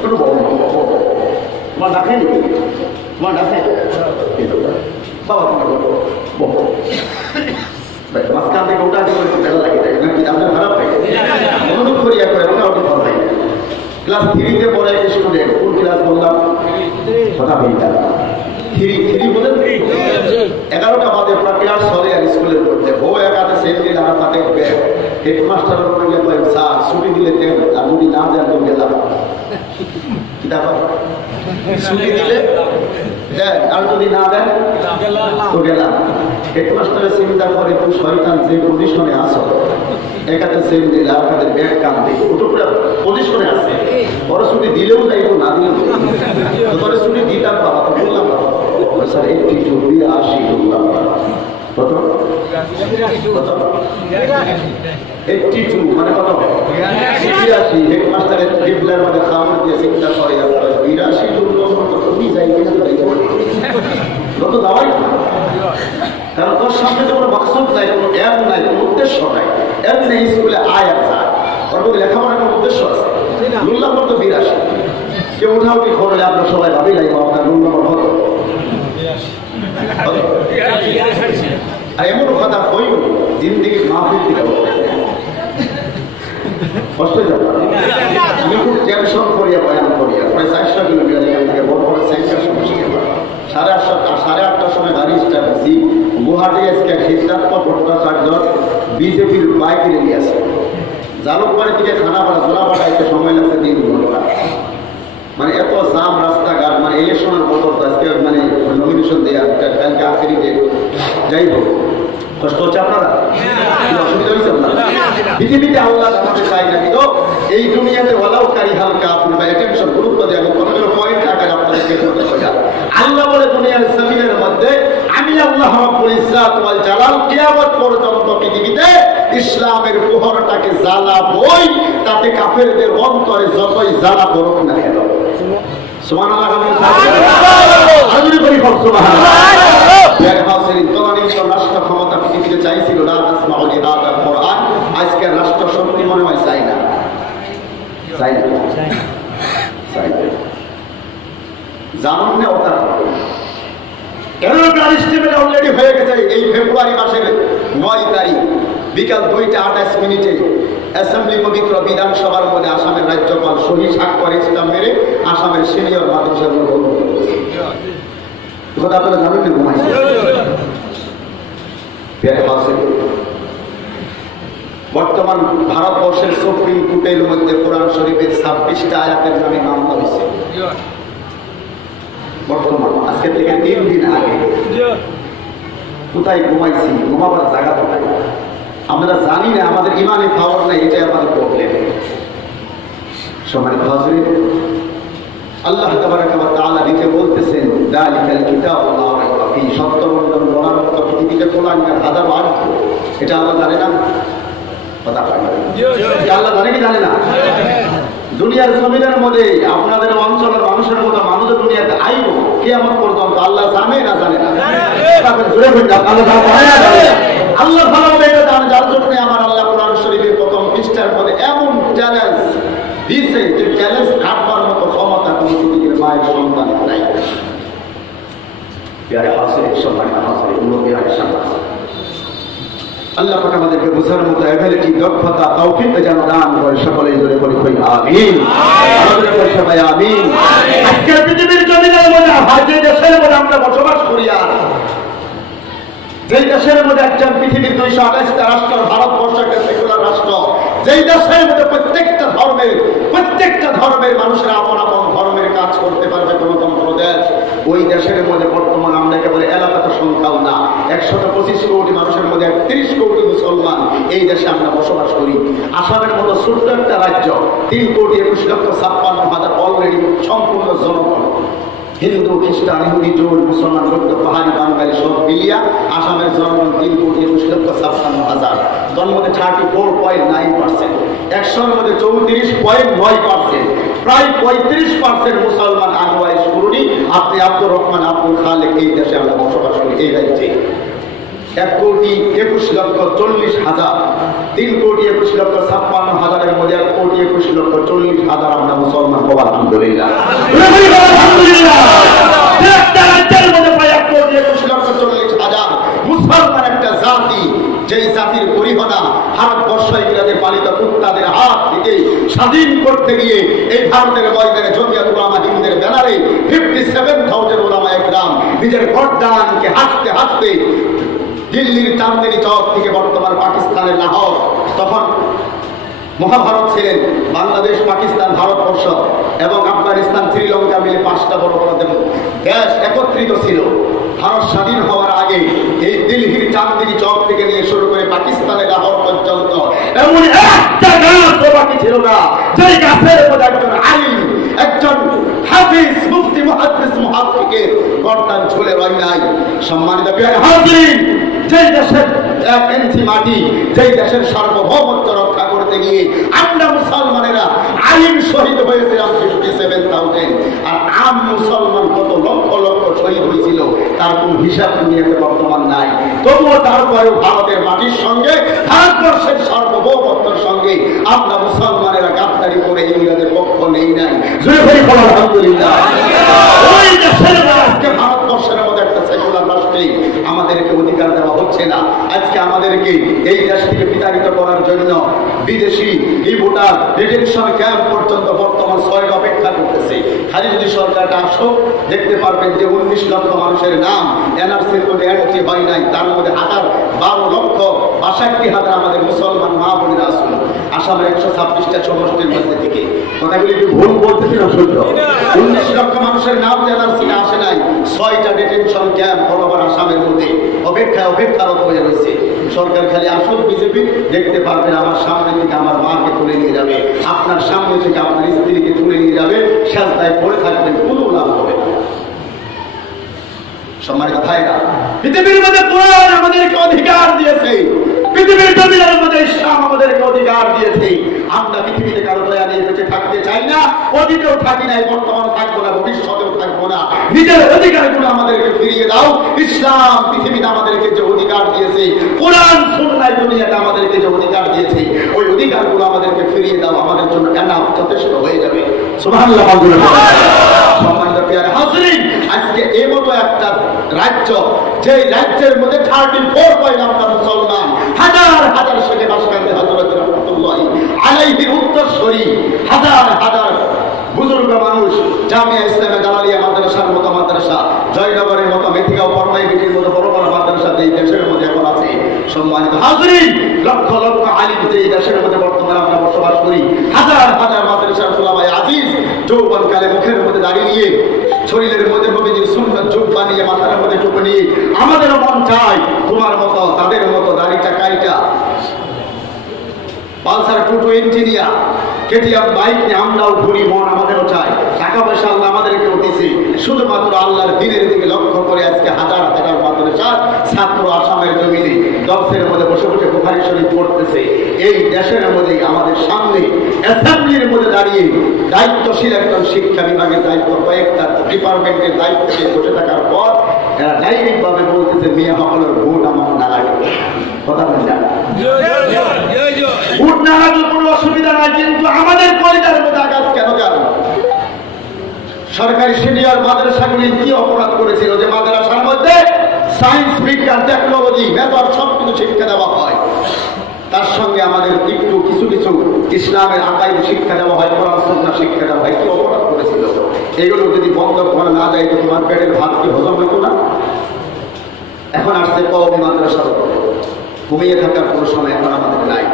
তোমার ডাকেনি, তোমার ডাকে বাবা মাঝখান থেকে ওটা করে বেলা লাগিয়ে দেয় নাকি আপনার খারাপ লাগে অনুরোধ করিয়া করে মোটামুটি ভালো লাগে। ক্লাস 3-তে পড়ে স্টুডেন্ট, কোন ক্লাস বললাম কথা বলি থ্রি বলেন 11টা বাজে আপনার ক্লাস চলে আর স্কুলের মধ্যে ও একাতে সেন্ডিল আর হাতে ব্যাগ হেডমাস্টারের উপরে গিয়ে বলেন স্যার ছুটি দিলে দেন আর যদি না দেন তো গেলাম কি ব্যাপার ছুটি দিলে দেন আর যদি না দেন তো গেলাম। হেডমাস্টারের চিন্তা করে তুই শয়তান যে পজিশনে আসো একাতে সেন্ডিল আর হাতে ব্যাগ কাঁদবে ওটা পুরো পজিশনে আছে বড় ছুটি দিলেও যাইবো না দিলেও তোর ছুটি দিতাম বাবা তো বললাম স্যার 82 বললাম কত 82 মানে কত 82 হেডমাস্টারের রিপ্লাইয়ের মধ্যে খাওয়া দিয়ে চিন্তা করে 82 বললো তুমি যাই কিনা কত দাওয়াই কারণ তোর সামনে তো কোনো মাকসুদ নাই, কোনো অ্যাপ নাই, কোনো উদ্দেশ্য নাই। এমনি স্কুলে আয় আর যায় ওর মধ্যে লেখাপড়ার কোনো উদ্দেশ্য আছে। রুল নম্বর তো 82 কেউ উঠাউটি করলে আপনার সবাই ভাবি লাগবে আপনার রুল নম্বর কত। আর এমন কথা হইব জিন্দিগির মাহফিল থেকে কষ্ট যাবে। আমি খুব টেনশন করিয়া বয়ান করিয়া প্রায় 400 কিলোমিটার এখান থেকে বড় বড় সাইকেল সমস্যা 8:30টার সময় গাড়ি স্টার্ট করছি গুয়াহাটি আজকে সিদ্ধার্থ ভট্টাচার্য বিজেপির বাইক রেলি আছে জালুকবাড়ি থেকে খানাপাড়া জোলাপাড়া এতে সময় লাগছে 3 ঘন্টা। মানে এত জাম রাস্তাঘাট, মানে ইলেকশনের বদল আজকে মানে নমিনেশন দেওয়া কালকে আখেরি ডেট। যাই হোক কষ্ট হচ্ছে আপনারা, অসুবিধা হয়েছে আপনার পৃথিবীতে আল্লাহ জানাতে চাই না কিন্তু এই দুনিয়াতে ওয়ালাউ কারি হালকা আপনি বা অ্যাটেনশন গুরুত্ব দেওয়া কতগুলো পয়েন্ট আকারে আপনাদেরকে বলতে হয়। আল্লাহ বলে দুনিয়ার জমিনের মধ্যে আমি আল্লাহ রাব্বুল ইজ্জাত ওয়াল জালাল কিয়ামত পর্যন্ত পৃথিবীতে ইসলামের প্রহরটাকে জ্বালাবই, তাতে কাফেরদের অন্তরে যতই জ্বালা পড়ুক না কেন। সুবহানাল্লাহ রাষ্ট্র ক্ষমতা পৃথিবীতে চাইছিল কোরআন, আজকে রাষ্ট্র শক্তি মনে হয় চাই না জানুন না ওটা অলরেডি হয়ে গেছে। এই ফেব্রুয়ারি মাসের 9 তারিখ বিকাল 2:28 অ্যাসেম্বলি পবিত্র বিধানসভার মধ্যে আসামের রাজ্যপাল সহি স্বাক্ষর ইসলাম মেরে আসামের সিনিয়র মাদ্রাসার কথা আপনারা জানেন না ঘুমাইছে। বর্তমান ভারতবর্ষের সুপ্রিম কোর্টের মধ্যে কোরআন শরীফের 26টা আয়াতের নামে মামলা হয়েছে। বর্তমান আজকে থেকে 3 দিন আগে কোথায় ঘুমাইছি, ঘুমাবার জায়গা কোথায় আমরা জানি না, আমাদের ইমানে পাওয়ার নাই, এটাই আমাদের প্রবলেম। সম্মানিত হাজরিন, আল্লাহ তাবারাক ওয়া তাআলা দিতে বলতেছেন যালিকাল কিতাবু লা রাইবা ফীহি, সত্যবন্ধন বলার মতো পৃথিবীতে কোরআনের হাজারো আয়াত, এটা আল্লাহ জানে না? কথা বলেন আল্লাহ জানে কি জানে না? দুনিয়ার জমিনের মধ্যে আপনাদের অঞ্চলের মানুষের মতো মানুষের দুনিয়াতে আইব কিয়ামত পর্যন্ত আল্লাহ জানে না জানে না? আল্লাহ ভালোভাবে এটা জানে, যার জন্য আমার আল্লাহ কোরআন শরীফের প্রথম পৃষ্ঠার মধ্যে এমন চ্যালেঞ্জ দিয়েছে যে চ্যালেঞ্জ কাটবার মতো ক্ষমতা কোনো পৃথিবীর মায়ের সন্তানের নাই। আল্লাহ পাক আমাদেরকে বোঝার মতো এবিলিটি, দক্ষতা, তৌফিক যেন দান করে। সকলেই জোরে বলি আমিন, আমাদের করে সবাই আমিন। আজকে পৃথিবীর জমিনের মধ্যে যে দেশের মধ্যে আমরা বসবাস করি, আর যেই দেশের মধ্যে একজন পৃথিবীর 228টা রাষ্ট্র, ভারতবর্ষ একটা সেকুলার রাষ্ট্র, যেই দেশের মধ্যে প্রত্যেকটা ধর্মের মানুষেরা আপন আপন ধর্মের কাজ করতে পারবে, গণতন্ত্র দেশ, ওই দেশের মধ্যে বর্তমান আমরা একেবারে এলাকাত সংখ্যাও না, 125 কোটি মানুষের মধ্যে 30 কোটি মুসলমান এই দেশে আমরা বসবাস করি। আসামের মতো ছোট্ট একটা রাজ্য, 3,21,56,000 অলরেডি সম্পূর্ণ জনগণ, হিন্দু, খ্রিস্টান, ইহুদি, জৈন, মুসলমান, বৌদ্ধ, পাহাড়ি, বাঙালি সব মিলিয়া আসামের জনগণ 3,21,56,000, তার মধ্যে 34.9%, 100-র মধ্যে 34.9%, প্রায় 35% মুসলমান আনওয়াইজ কুরুনি। আপনি আব্দুর রহমান আব্দুল খালেক, এই দেশে আমরা বসবাস করি, এই রাজ্যে। 1,21,40,000, 3,21,56,000 মধ্যে 1,21,40,000 আমরা মুসলমান হব। আলহামদুলিল্লাহ। মুসলমান একটা জাতি, যেই জাতির পরিহনা ভারতবর্ষ ইংরেজের পালিত কুত্তাদের হাত থেকে স্বাধীন করতে গিয়ে এই ভারতের ময়দানে জমিয়ত উলামা হিন্দের ব্যানারে 57,000 উলামা একরাম নিজের গর্দানকে হাঁটতে হাঁটতে দিল্লির চাঁদনি চক থেকে বর্তমান পাকিস্তানের লাহোর, তখন মহাভারত ছিলেন বাংলাদেশ, পাকিস্তান, ভারতবর্ষ এবং আফগানিস্তান, শ্রীলঙ্কা মিলে 5টা বড় বড় দেশ একত্রিত ছিল। ভারত স্বাধীন হওয়ার আগে এই দিল্লির চাঁদনি চক থেকে নিয়ে শুরু করে পাকিস্তানের লাহোর পর্যন্ত এমন একটা গাছ বাকি ছিল না যেই গাছের মধ্যে একজন আলিম, একজন হাফিজ, মুফতি, মুহাদ্দিস, মুহাক্কিকের গর্দান ঝুলে রয় নাই। সম্মানিত হাজিরিন, যেই দেশের 1 ইঞ্চি মাটি, যেই দেশের সার্বভৌমত্ব রক্ষা করতে গিয়ে আমরা মুসলমানেরা আলিম শহীদ হয়েছিলাম 57,000, আর আম মুসলমান কত লক্ষ লক্ষ শহীদ হয়েছিল তার কোন হিসাব দুনিয়াতে বর্তমান নাই। তবুও তারপরেও ভারতের মাটির সঙ্গে, ভারতবর্ষের সার্বভৌমত্বের সঙ্গে আমরা মুসলমানেরা গাদ্দারি করে ইংরেজের পক্ষ নেই নাই। আলহামদুলিল্লাহ। ওই দেশের আজকে ভারতবর্ষের মধ্যে একটা সেকুলার রাষ্ট্রে আমাদেরকে অধিকার দেওয়া হচ্ছে না। আজকে আমাদেরকে এই দেশ থেকে বিতাড়িত করার জন্য বিদেশি ভোটার ডিটেনশন ক্যাম্প পর্যন্ত বর্তমান 6 অপেক্ষা করতেছে। খালি যদি সরকারটা আসুক, দেখতে পারবেন যে 19 লক্ষ মানুষের নাম এনআরসির মধ্যে এন্ট্রি হয় নাই, তার মধ্যে 12,62,000 আমাদের মুসলমান মা বোনেরা আসুন। আসামের 126টা সমষ্টির মধ্যে থেকে কথাগুলি একটু ভুল বলতেছি না, সত্য। 19 লক্ষ মানুষের নাম এনআরসি আসে নাই, 6টা ডিটেনশন ক্যাম্প বরাবর আসামের মধ্যে অপেক্ষারত হয়ে রয়েছে। সরকার খালি আসুন, বিজেপি দেখতে পারবেন আমার সামনে থেকে আমার মাকে তুলে নিয়ে যাবে, আপনার সামনে থেকে আপনার স্ত্রীকে তুলে নিয়ে যাবে, সেজদায় পড়ে থাকবেন, কোনো লাভ হবে না। সম্মানিত ভাইরা, পৃথিবীর মধ্যে কোরআন আমাদেরকে অধিকার দিয়েছে, পৃথিবীর জমিনের মধ্যে ইসলাম আমাদেরকে অধিকার দিয়েছে। আমরা পৃথিবীতে কারো দয়া নিয়ে বেঁচে থাকতে চাই না, অতীতেও থাকি নাই, বর্তমানে থাকবো না, ভবিষ্যতেও থাকবো না। নিজের অধিকারগুলো আমাদেরকে ফিরিয়ে দাও। ইসলাম পৃথিবীতে আমাদেরকে যে অধিকার দিয়েছে, কোরআন সুন্নাহ দুনিয়াতে আমাদেরকে যে অধিকার দিয়েছে, ওই অধিকারগুলো আমাদেরকে ফিরিয়ে দাও, আমাদের জন্য এনাফ যথেষ্ট হয়ে যাবে। সুবহানাল্লাহ। সম্মানিত প্রিয় হাজিরিন, আজকে এই মতো একটা রাজ্য, যে রাজ্যের মধ্যে 34 পয়েন্ট আমরা মুসলমান, হাজার হাজার শেখে বাসকান্দে হযরত রাহমাতুল্লাহি আলাইহির উত্তরসূরি, হাজার হাজার বুজুর্গ মানুষ, জামিয়া ইসলামে দালালিয়া মাদ্রাসার মতো মাদ্রাসা, জয়নগরের মতো, মেথিগাঁও পরমাইবিটির মতো বড় বড় মাদ্রাসা এই দেশের মধ্যে এখন আছে। সম্মানিত হাজিরিন, লক্ষ লক্ষ আলিম যে এই দেশের মধ্যে বর্তমানে আমরা বসবাস করি, হাজার হাজার মাদ্রাসার উলামায়ে আজিজ যৌবনকালে মুখের মধ্যে দাঁড়িয়ে নিয়ে, শরীরের মধ্যে নবীজির সুন্নাত যোগ বানিয়ে, মাথার মধ্যে টুপি নিয়ে, আমাদেরও মন চায় তোমার মতো, তাদের মতো দাড়িটা কাইটা পালসার 220 নিয়ে, কেটিএম বাইক নিয়ে আমরাও ঘুরি, মন আমাদেরও চায়। টাকা পয়সা আল্লাহ আমাদেরকেও দিয়েছে, শুধুমাত্র আল্লাহর দ্বীনের দিকে লক্ষ্য করে আজকে হাজার হাজার মাদ্রাসার ছাত্র আসামের জমিনে দর্শের মধ্যে বসে বসে বুখারী শরীফ পড়তেছে। এই দেশের মধ্যে আমাদের সামনে অ্যাসেম্বলির মধ্যে দাঁড়িয়ে দায়িত্বশীল একজন শিক্ষা বিভাগের দায়িত্ব, কয়েকটা ডিপার্টমেন্টের দায়িত্বে বসে থাকার পর এরা ডাইরেক্ট ভাবে বলতেছে মিয়া হলের ভোট আমার না লাগে। কথা বলেন না, ভোট না লাগলে কোনো অসুবিধা নাই, কিন্তু আমাদের কলিজার মধ্যে আঘাত কেন গেল? সরকারি সিনিয়র মাদ্রাসাগুলি কি অপরাধ করেছিল যে মাদ্রাসার মধ্যে সায়েন্স, বিজ্ঞান, টেকনোলজি, মেথড সবকিছু শিক্ষা দেওয়া হয়, তার সঙ্গে আমাদের একটু কিছু কিছু ইসলামের আকাইদ শিক্ষা দেওয়া হয়, কোরআন সুন্নাহ শিক্ষা দেওয়া হয়। কি অপরাধ করেছিল? এগুলো যদি বন্ধ করা না যায় তো তোমার পেটের ভাত কি হজম হতো না? এখন আসছে কওমি মাদ্রাসা, ঘুমিয়ে থাকার কোনো সময় এখন আমাদের নাই।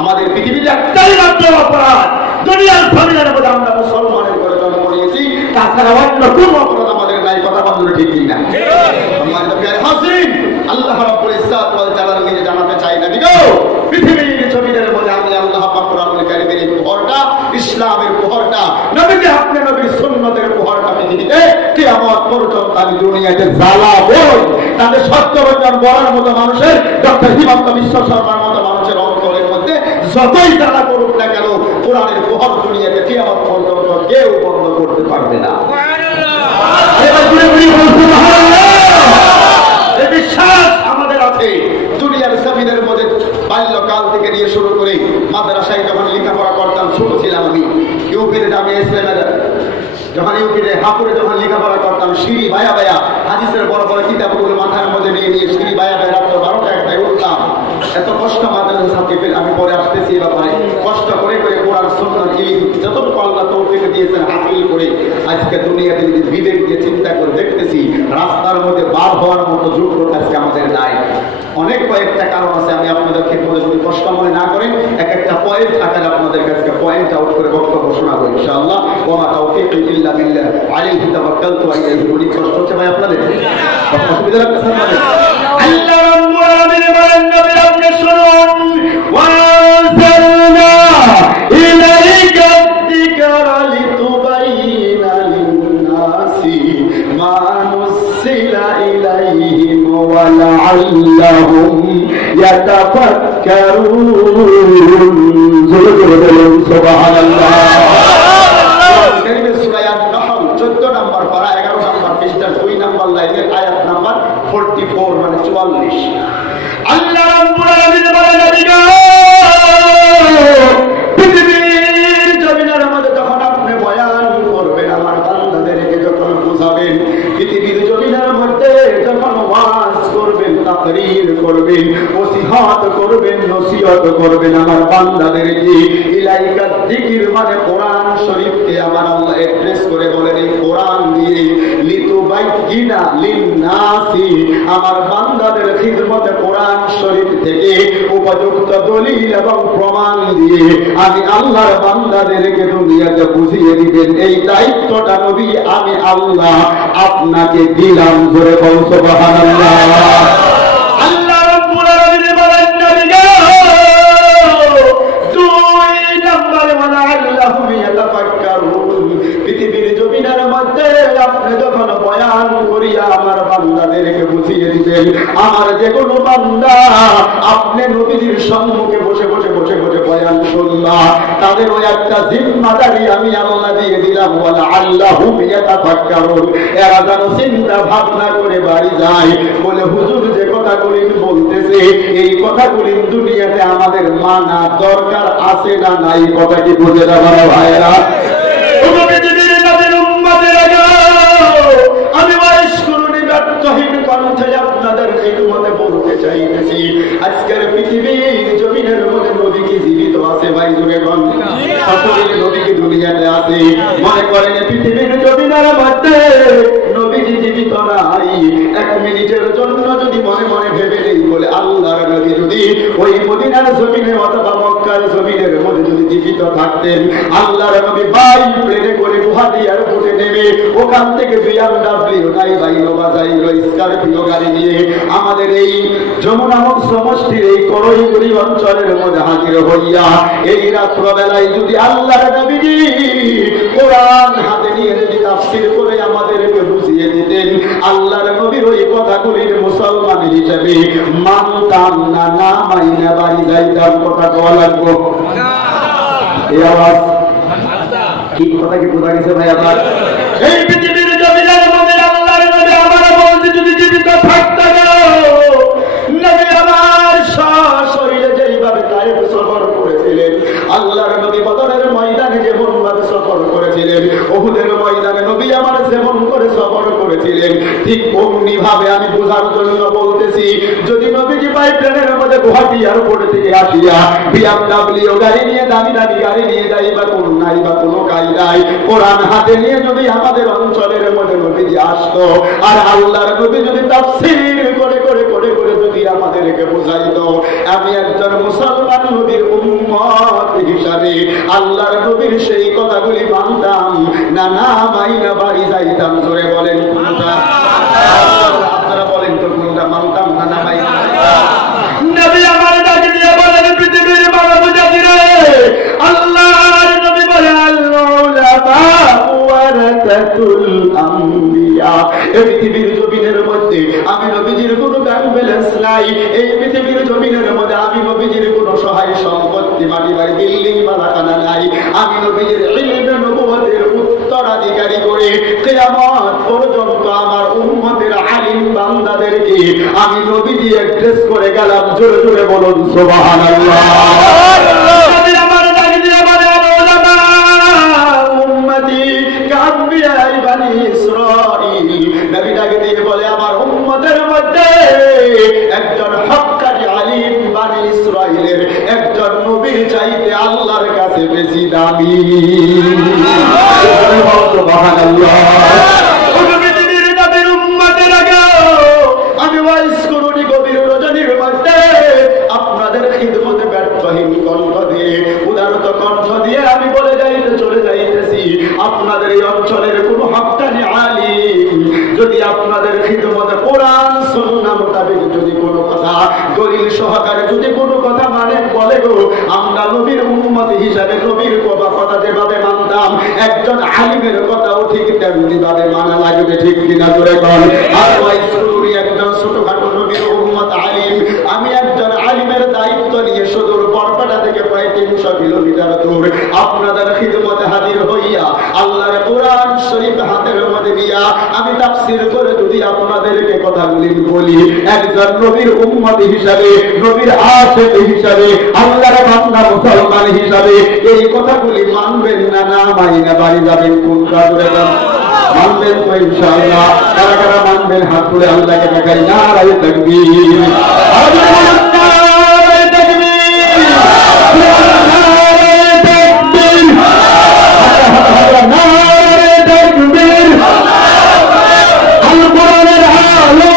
আমাদের পৃথিবীতে একটাই মাত্র অপরাধ, দুনিয়ার ধর্মের মধ্যে আমরা মুসলমানের ঘরে জন্ম নিয়েছি, তাছাড়া অন্য কোনো অপরাধ আমাদের নাই। কথা বন্ধুরা ঠিক না? সম্মানিত প্রিয় হাজিরিন, আল্লাহ রাব্বুল ইজ্জত ওয়াল জালাল নিজে জানাতে চাই না বিগো, পৃথিবীর ছবিদের মধ্যে আমি আল্লাহ পাক কোরআনুল কারীমের এই প্রহরটা, ইসলামের প্রহরটা, নবীজি আপনি নবীর সুন্নতের প্রহরটা পৃথিবীতে কিয়ামত পর্যন্ত আমি দুনিয়াতে জ্বালাবো। তাদের 70 জন বড়ার মতো মানুষের, ডক্টর হিমন্ত বিশ্ব শর্মার মতো মানুষের অন্তরের মধ্যে যতই জ্বালা করুক না কেন, কোরআনের প্রহর দুনিয়াতে কিয়ামত পর্যন্ত কেউ বন্ধ করতে পারবে না। এই বিশ্বাস আমাদের আছে। যখন ইউপিতে হাপুরে যখন লেখাপড়া করতাম সিঁড়ি ভায়া ভায়া হাদিসের বড় বড় কিতাবগুলো মাথার মধ্যে নিয়ে নিয়ে সিঁড়ি ভায়া ভায়া রাত্র 12টা 1টায় উঠতাম। এত কষ্ট মাদ্রাসা ছাত্রীকে আমি পরে আসতেছি এ ব্যাপারে কষ্ট করে করে কোরআন সুন্নাহ ইলম যতটুকু আল্লাহ তৌফিক দিয়েছেন হাসিল করে আজকে দুনিয়াতে যদি বিবেক দিয়ে চিন্তা করে দেখতেছি রাস্তার মধ্যে বার হওয়ার মতো যোগ্যতা আজকে আমাদের নাই। অনেক কয়েকটা কারণ আছে, আমি আপনাদের ক্ষেত্রে যদি কষ্ট মনে না করেন এক একটা পয়েন্ট আকারে আপনাদের কাছে পয়েন্ট আউট করে বক্তব্য শোনাবো ইনশাআল্লাহ। ওয়া মা তাওফীকি ইল্লা বিল্লাহ আলাইহি তাওয়াক্কালতু ওয়া ইলাইহি উনীব। কষ্ট হচ্ছে ভাই আপনাদের? অসুবিধা লাগতেছে আপনাদের? আল্লাহ রাব্বুল আলামিন বলেন নবী আপনি শুনুন, ওয়া আনজালনা ইলাইকা যিকরা লিতুবাইয়িনা লিন-নাসি মা নুসিলা ইলাইহিম ওয়া লাআল্লাহুম ইয়াতাফাক্কারুন। জোরে জোরে বলুন সুবহানাল্লাহ। সূরা আন-নাহল 14 নম্বর পারা 11 নম্বর পৃষ্ঠার 2 নম্বর লাইনের আয়াত নাম্বার 44 মানে 44। আল্লাহ রাব্বুল আলামিন বলেন নবীগো পৃথিবীর জমিনের মধ্যে যখন আপনি বয়ান করবেন আমার বান্দাদেরকে যখন বুঝাবেন পৃথিবীর জমিনের মধ্যে যখন ওয়াজ করবেন তাকরীর করবেন নসিহত করবেন নসিহত করবেন আমার বান্দাদেরকে ইলাইকা যিকির মানে কোরআন শরীফকে আমার আল্লাহ অ্যাড্রেস করে বলেন এই কোরআন দিয়ে লিতুবাইয়িনা লিন-নাসি আমার বান্দাদের খিদমতে কোরআন শরীফ থেকে উপযুক্ত দলিল এবং প্রমাণ দিয়ে আমি আল্লাহর বান্দাদেরকে দুনিয়াতে বুঝিয়ে দিবেন এই দায়িত্বটা নবী আমি আল্লাহ আপনাকে দিলাম। জোরে বল সুবহানাল্লাহ। আল্লাহ রাব্বুল আলামিন বলেন নবীগো 2 নম্বরে ওয়ালা আল্লাহুম ইয়াতাফাক্কারুন পৃথিবীর জমিনের মধ্যে আপনি যখন বয়ান করিয়া আমার বান্দাদেরকে বুঝিয়ে দিবেন আমার যে কোনো বান্দা আপনি নবীর সম্মুখে বসে বসে বসে বসে বয়ান শুনলা তাদের ওই একটা জিম্মাদারি আমি আল্লাহ দিয়ে দিলাম। ওয়ালা আল্লাহুম ইয়াতাফাক্কারুন এরা যেন চিন্তা ভাবনা করে বাড়ি যায় বলে হুজুর যে কথাগুলি বলতেছে এই কথাগুলি দুনিয়াতে আমাদের মানা দরকার আছে না নাই? কথা কি বুঝে যাবার ভাইরা? আমি বয়স্করণী ব্যর্থহীন কণ্ঠে আপনাদের খিদমতে বলতে চাইতেছি আজকের পৃথিবীর জমিনের মধ্যে নবী কি জীবিত আছে? ভাই জুড়ে গণ সকলের নবী কি দুনিয়াতে আছে? মনে করেন পৃথিবীর জমিনের মধ্যে নবীজি জীবিত নাই এক মিনিটের জন্য যদি মনে মনে ভেবে নেই বলে আল্লাহর নবী যদি ওই মদিনার জমিনে অথবা মক্কার জমিনের মধ্যে যদি জীবিত থাকতেন আল্লাহর নবী বাই প্লেনে করে গুয়াহাটি এয়ারপোর্টে নেমে ওখান থেকে BMW নাই বা ইনোভা যাইল স্করপিও গাড়ি নিয়ে আমাদের এই যমুনা সমষ্টির এই করইগুড়ি অঞ্চলের মধ্যে হাজির হইয়া এই রাত্রবেলায় যদি আল্লাহর নবীজি কোরআন হাতে নিয়ে যদি তাফসীর করে আমাদেরকে বুঝিয়ে দিতেন আল্লাহর নবীর ওই কথাগুলির মুসলমান হিসেবে মানতাম না, না মাইনা বাড়ি যাইতাম। কথা কওয়া লাগবো এই আওয়াজ কি কথা কি বোঝা গেছে ভাই? আপনার এই পৃথিবীর জমিনের মধ্যে আল্লাহর নবী আমার বলতে যদি জীবিত থাকতো নবী আমার শরীরে যেইভাবে তাইফ সফর করেছিলেন আল্লাহর নবী বদরের ময়দানে যেমন ভাবে সফর করেছিলেন উহুদের ময়দানে নবী আমার যেমন করে সফর করেছিলেন ঠিক অমনি ভাবে আমি বোঝার জন্য বলতেছি যদি নবীজি বাই প্লেনের মধ্যে গুয়াহাটি এয়ারপোর্ট থেকে আসিয়া BMW গাড়ি নিয়ে দামি দামি গাড়ি নিয়ে যাই বা কোন নাই বা কোনো কায়দায় কোরআন হাতে নিয়ে যদি আমাদের অঞ্চলের মধ্যে নবীজি আসতো আর আল্লাহর নবী যদি তাফসীর করে করে করে করে যদি আমাদেরকে বুঝাইতো আমি একজন মুসলমান নবীর উম্মত হিসাবে আল্লাহর নবীর সেই কথাগুলি মানতাম না, না মাইনা বাড়ি যাইতাম। জোরে বলেন কোনটা? আপনারা বলেন তো কোনটা মানতাম না, না মাইনা? নবী আমার ডাক দিয়ে বলেন পৃথিবীর মানব জাতিরে আল্লাহর নবী বলে আল-উলামা ওয়ারাসাতুল আম্বিয়া এই পৃথিবীর জমিনের মধ্যে আমি নবীজির কোনো ব্যাংক ব্যালেন্স নাই এই পৃথিবীর জমিনের মধ্যে আমি নবীজির কোনো সহায় সম্পত্তি মাটি বাড়ি বিল্ডিং বালাখানা নাই আমি নবীজির ইলমে নবুয়তের উত্তরাধিকারী করে কিয়ামত পর্যন্ত আমার উম্মতের আলিম বান্দাদেরকে আমি নবীজি অ্যাড্রেস করে গেলাম। জোরে জোরে বলুন সুবহানাল্লাহ। নবী আমার ডাক দিয়ে বলে উলামা উম্মতি তিলকা আম্বিয়াই বানি ইসরাঈল। নবী ডাকে দিয়ে বলে আমার উম্মতের মধ্যে একজন হক্কানি আলিম বানি ইসরাঈলের একজন নবীর চাইতে আল্লাহর কাছে বেশি দামি। সুবহানাল্লাহ। আমি ওয়াইজ করুনি গভীর রজনীর মধ্যে আপনাদের খিদমতে ব্যর্থহীন কণ্ঠ দিয়ে উদারত কণ্ঠ দিয়ে আমি বলে যাইতে চলে যাইতেছি আপনাদের এই অঞ্চলের কোন হক্কানি আলিম যদি আপনাদের খিদমতে কোরআন সুন্নাহ মোতাবেক যদি কোনো কথা দলিল সহকারে যদি কোনো কথা মানে বলে গো আমরা নবীর উম্মত হিসাবে নবীর কথা যেভাবে মানতাম একজন আলিমের কথাও ঠিক তেমনি ভাবে মানা লাগবে। ঠিক কিনা জোরে বল। আর ওয়াইজ করুনি একজন ছোটখাটো নবীর উম্মত আলিম। আমি একজন আলিমের দায়িত্ব নিয়ে সুদূর বরপাড়া থেকে প্রায় 300 কিলোমিটার দূর আপনাদের খিদমতে হাজির হইয়া আল্লাহর কোরআন শরীফ হাতের মধ্যে দিয়া আমি তাফসীর করে যদি আপনাদেরকে কথাগুলি বলি একজন নবীর উম্মত হিসাবে নবীর আশিক হিসাবে আল্লাহর বান্দা মুসলমান হিসাবে এই কথাগুলি মানবেন না না মাইনা বাড়ি যাবেন কোন কাজে মানবেন তো ইনশাআল্লাহ। কারা কারা মানবেন হাত তুলে আল্লাহকে দেখাই নারায়ে তাকবীর। নারায়ে তাকবীর। নারায়ে তাকবীর। নারায়ে তাকবীর। আল কোরআনের আলো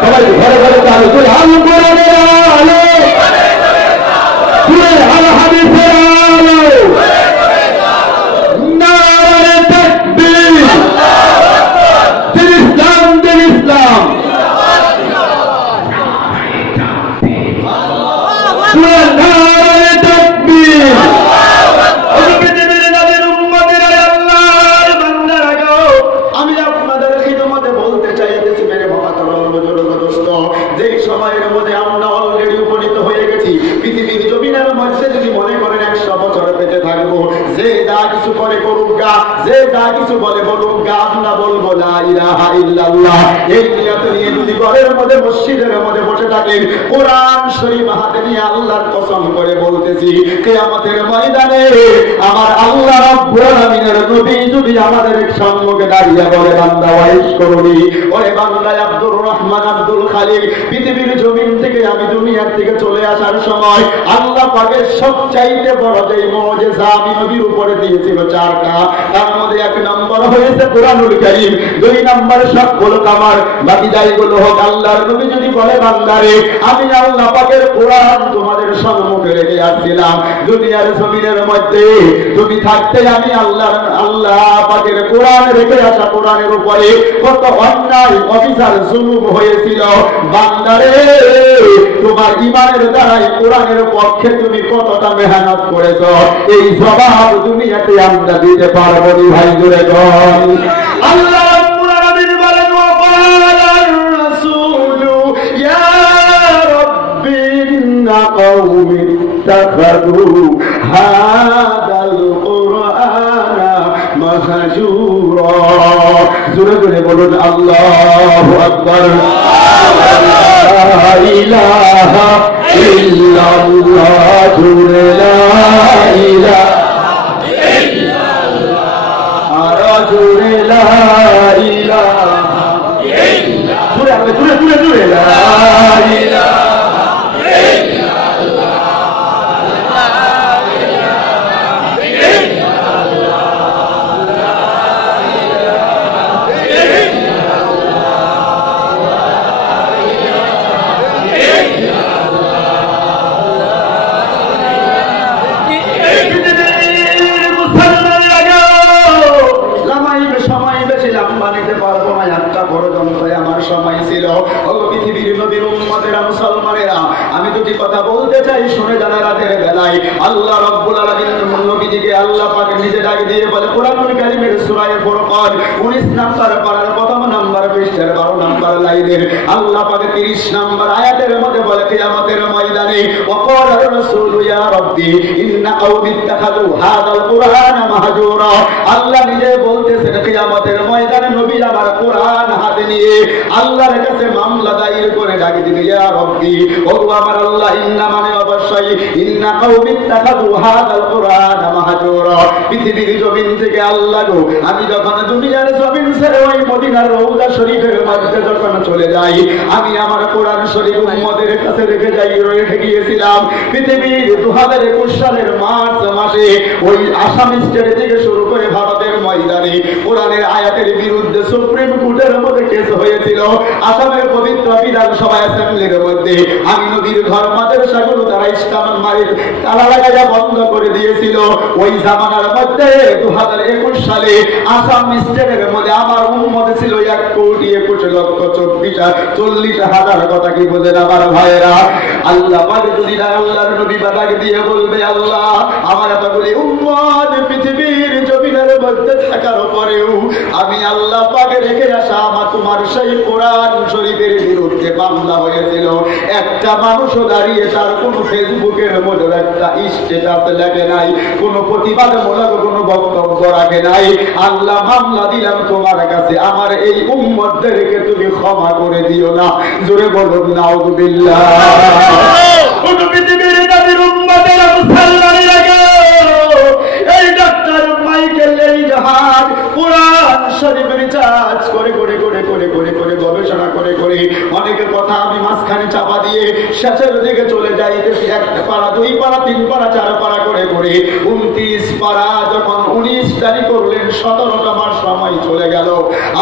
সবাই ঘরে ঘরে চালু করে আল কোরআনের আলো পুরো আল হাদিসের আলো। নারায়ে তাকবীর। ইসলাম দিন ইসলাম নারায়ে তাকবীর। আমি আপনাদের খিদমতে বলতে চাইতেছি মেরে দোস্ত যেই সময়ের মধ্যে আমরা অলরেডি উপনীত হয়ে গেছি পৃথিবীর জমিনের মধ্যে যদি মনে করেন 100 বছর পেতে থাকবো যে যা কিছু করে করুক গা যে যা কিছু বলে বলুক গা আমরা বলবো লা ইলাহা ইল্লাল্লাহ। এই নিয়ত নিয়ে যদি ঘরের মধ্যে মসজিদের মধ্যে বসে থাকেন কোরআন শরীফ হাতে নিয়ে আল্লাহর কসম করে বলতেছি কিয়ামতের ময়দানে আমার আল্লাহ রাব্বুল আলামিনের নবী যদি আমাদের সম্মুখে দাঁড়িয়ে বলে বান্দা ওয়াইজ করুনি ওরে বান্দা আব্দুর রহমান আব্দুল খালিক পৃথিবীর জমিন থেকে আমি দুনিয়ার থেকে চলে আসার সময় আল্লাহ পাকের সবচাইতে বড় যেই মুজিজা আমি নবীর উপরে দিয়েছিল 4টা তার মধ্যে 1 নম্বর হয়েছে কোরআনুল কারীম 2 নম্বর সবগুলো কামার বাকি যাইগুলো হোক আল্লাহর নবী যদি বলে বান্দারে আমি আল্লাহ পাকের কোরআন তোমাদের সম্মুখে রেখে আসছিলাম দুনিয়ার জমিনের মধ্যে তুমি থাকতে আমি আল্লাহ পাকের কোরআন রেখে আসা কোরআনের উপরে কত অন্যায় অবিচার জুলুম হয়েছিল বান্দারে তোমার ঈমানের দ্বারাই কোরআনের পক্ষে তুমি কতটা মেহনত করেছো এই জবাব দুনিয়াতে আমরা দিতে পারবো না ভাই জোরে বল। আল্লাহ রাব্বুল আলামিন বলেন ওয়াকালার রাসূলু ইয়া রাব্বি ইন্না কওমি ইত্তাখাযু হাদাল কুরআনা মাহজুরা। জোরে জোরে বলুন আল্লাহু আকবার। লা ইলাহা ইল্লাল্লাহ জোরে লা ইলাহা ইল্লাল্লাহ আর জোরে লা ইলাহা ইল্লাল্লাহ জোরে জোরে জোরে জোরে লা ইলাহা আমি দুটি কথা বলতে চাই শুনে জানা রাতের বেলায় আল্লাহ রাব্বুল আলামিন নবীজিকে আল্লাহ পাক নিজে ডাক দিয়ে বলে কোরআনুল কারীমের সূরা ফুরকান 19 নম্বর পারার প্রথম নম্বর পৃষ্ঠার 12 নম্বর লাইনের আল্লাহ পাক 30 নম্বর আয়াতের মধ্যে বলে কিয়ামতের ময়দানে ওয়াকালা রাসূলু ইয়া রাব্বি ইন্না কওমি ইত্তাখাযু হাযাল কুরআনা মাহজুরা। আল্লাহ নিজে বলতেছেন কিয়ামতের ময়দানে নবী আমার কোরআন হাতে নিয়ে আল্লাহর কাছে মামলা দায়ের করে ডাক দিবে ইয়া রাব্বি ও আমার আল্লাহ ইন্না মানে অবশ্য অবশ্যই ইন্না কওমি ইত্তাখাযু হাযাল কুরআনা মাহজুরা, পৃথিবীর জমিন থেকে আল্লাহ গো আমি যখন দুনিয়ার জমিন ছেড়ে ওই মদিনার রওজা শরীফের মধ্যে যখন চলে যাই, আমি আমার কোরআন শরীফ উম্মতের কাছে রেখে গিয়েছিলাম। পৃথিবীর 2021 সালের মার্চ মাসে ওই আসাম স্টেট থেকে শুরু করে ভারতের ময়দানে কোরআনের আয়াতের বিরুদ্ধে সুপ্রিম কোর্টের মধ্যে কেস হয়েছিল। আসামের পবিত্র বিধানসভা অ্যাসেম্বলির মধ্যে আমি নবীর ঘর মাদ্রাসাগুলো তারা ইসলাম মারির তালা লাগাইয়া বন্ধ করে দিয়েছিল। ওই জামানার মধ্যে 2021 সালে আসাম স্টেটের মধ্যে আমার উম্মত ছিল 1,21,40,000 কথা কি বোঝেন আমার ভাইয়েরা? আল্লাহ পাক যদি আল্লাহর নবী বাদাকে দিয়ে বলবে আল্লাহ আমার এতগুলি উম্মত পৃথিবীর জমিনের মধ্যে থাকার পরেও আমি আল্লাহ পাকে রেখে আসা আমার তোমার সেই কোরআন শরীফের বিরুদ্ধে মামলা হয়েছিল, একটা মানুষও দাঁড়িয়ে তার কোন ফেসবুকের মধ্যে একটা স্ট্যাটাস লেখে নাই, কোন প্রতিবাদমূলক কোন বক্তব্য রাখে নাই। আল্লাহ মামলা দিলাম তোমার কাছে, আমার এই উম্মতদেরকে তুমি ক্ষমা করে দিও না। জোরে বলুন নাউযুবিল্লাহ। পৃথিবীর নবীর উম্মতের মুসলমানের আগে এই ডক্টর মাইকেল এই জাহাজ কোরআন শরীফ রিসার্চ করে গবেষণা করে অনেকের কথা আমি মাঝখানে চাপা দিয়ে শেষের দিকে চলে যাই। একটা পারা, 2 পারা, 3 পারা, 4 পারা করে 29 পারা যখন 19 তারিখ করলেন 17টা মাস সময় চলে গেল।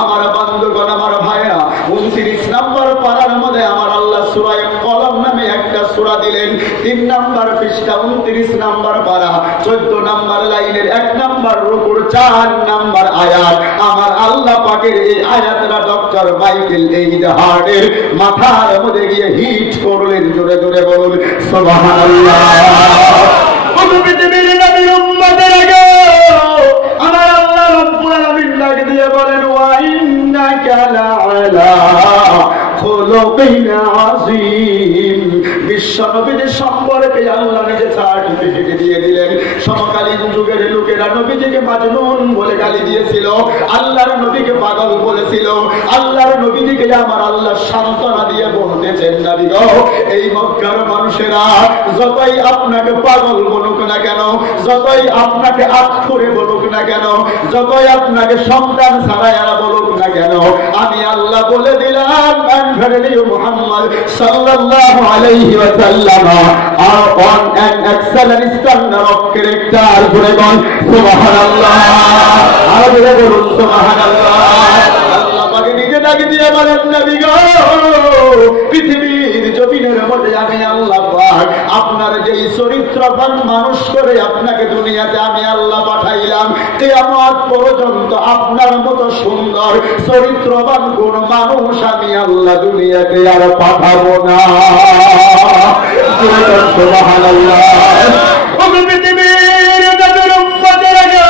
আমার বন্ধুগণ আমার ভাইরা 29 নম্বর পারার মধ্যে আমার আল্লাহ সূরা কলম নামে একটা সূরা দিলেন। 3 নম্বর পৃষ্ঠা 29 নম্বর পারা 14 নম্বর লাইনের 1 নম্বর রুকুর 4 নম্বর আয়াত। আমার আল্লাহ পাকের এই আয়াতটা ডক্টর মাইকেল এই হার্টের মাথার মধ্যে গিয়ে হিট করলেন। জোরে জোরে বলুন সুবহানাল্লাহ। পৃথিবীর নবীর উম্মতের আগে আমার আল্লাহ রাব্বুল আলামিন ডাক দিয়ে বলেন ওয়া ইন্নাকা লাআলা খুলুকিন আযীম। বিশ্বনবীর সম্পর্কে আল্লাহ নিজে সার্টিফিকেট দিয়ে দিলেন। সমকালীন যুগের লোকেরা নবীজিকে মাজনুন বলে গালি দিয়েছিল, আল্লাহর নবীকে পাগল বলেছিল। আল্লাহর নবীজিকে আমার আল্লাহ সান্ত্বনা দিয়ে বলতেছেন নবী গো এই মক্কার মানুষেরা যতই আপনাকে পাগল বলুক না কেন, যতই আপনাকে আখরে বলুক না কেন, যতই আপনাকে সন্তান ছাড়াইয়া বলুক না কেন, আমি আল্লাহ বলে দিলাম মুহাম্মদ সাল্লাল্লাহু আলাইহি ওয়াসাল্লাম on an excellent standard of character। বলে বল সুবহানাল্লাহ। আর বলে বলুন সুবহানাল্লাহ। আল্লাহ পাকে নিজে ডাক দিয়ে বলেন নবী গো পৃথিবীর জমিনের মধ্যে আমি আল্লাহ পাক আপনার যেই চরিত্রবান মানুষ করে আপনাকে দুনিয়াতে আমি আল্লাহ পাঠাইলাম, কিয়ামত পর্যন্ত আপনার মতো সুন্দর চরিত্রবান কোন মানুষ আমি আল্লাহ দুনিয়াতে আর পাঠাবো না। সুবহানাল্লাহ। পৃথিবীর নবীর উম্মতের আগে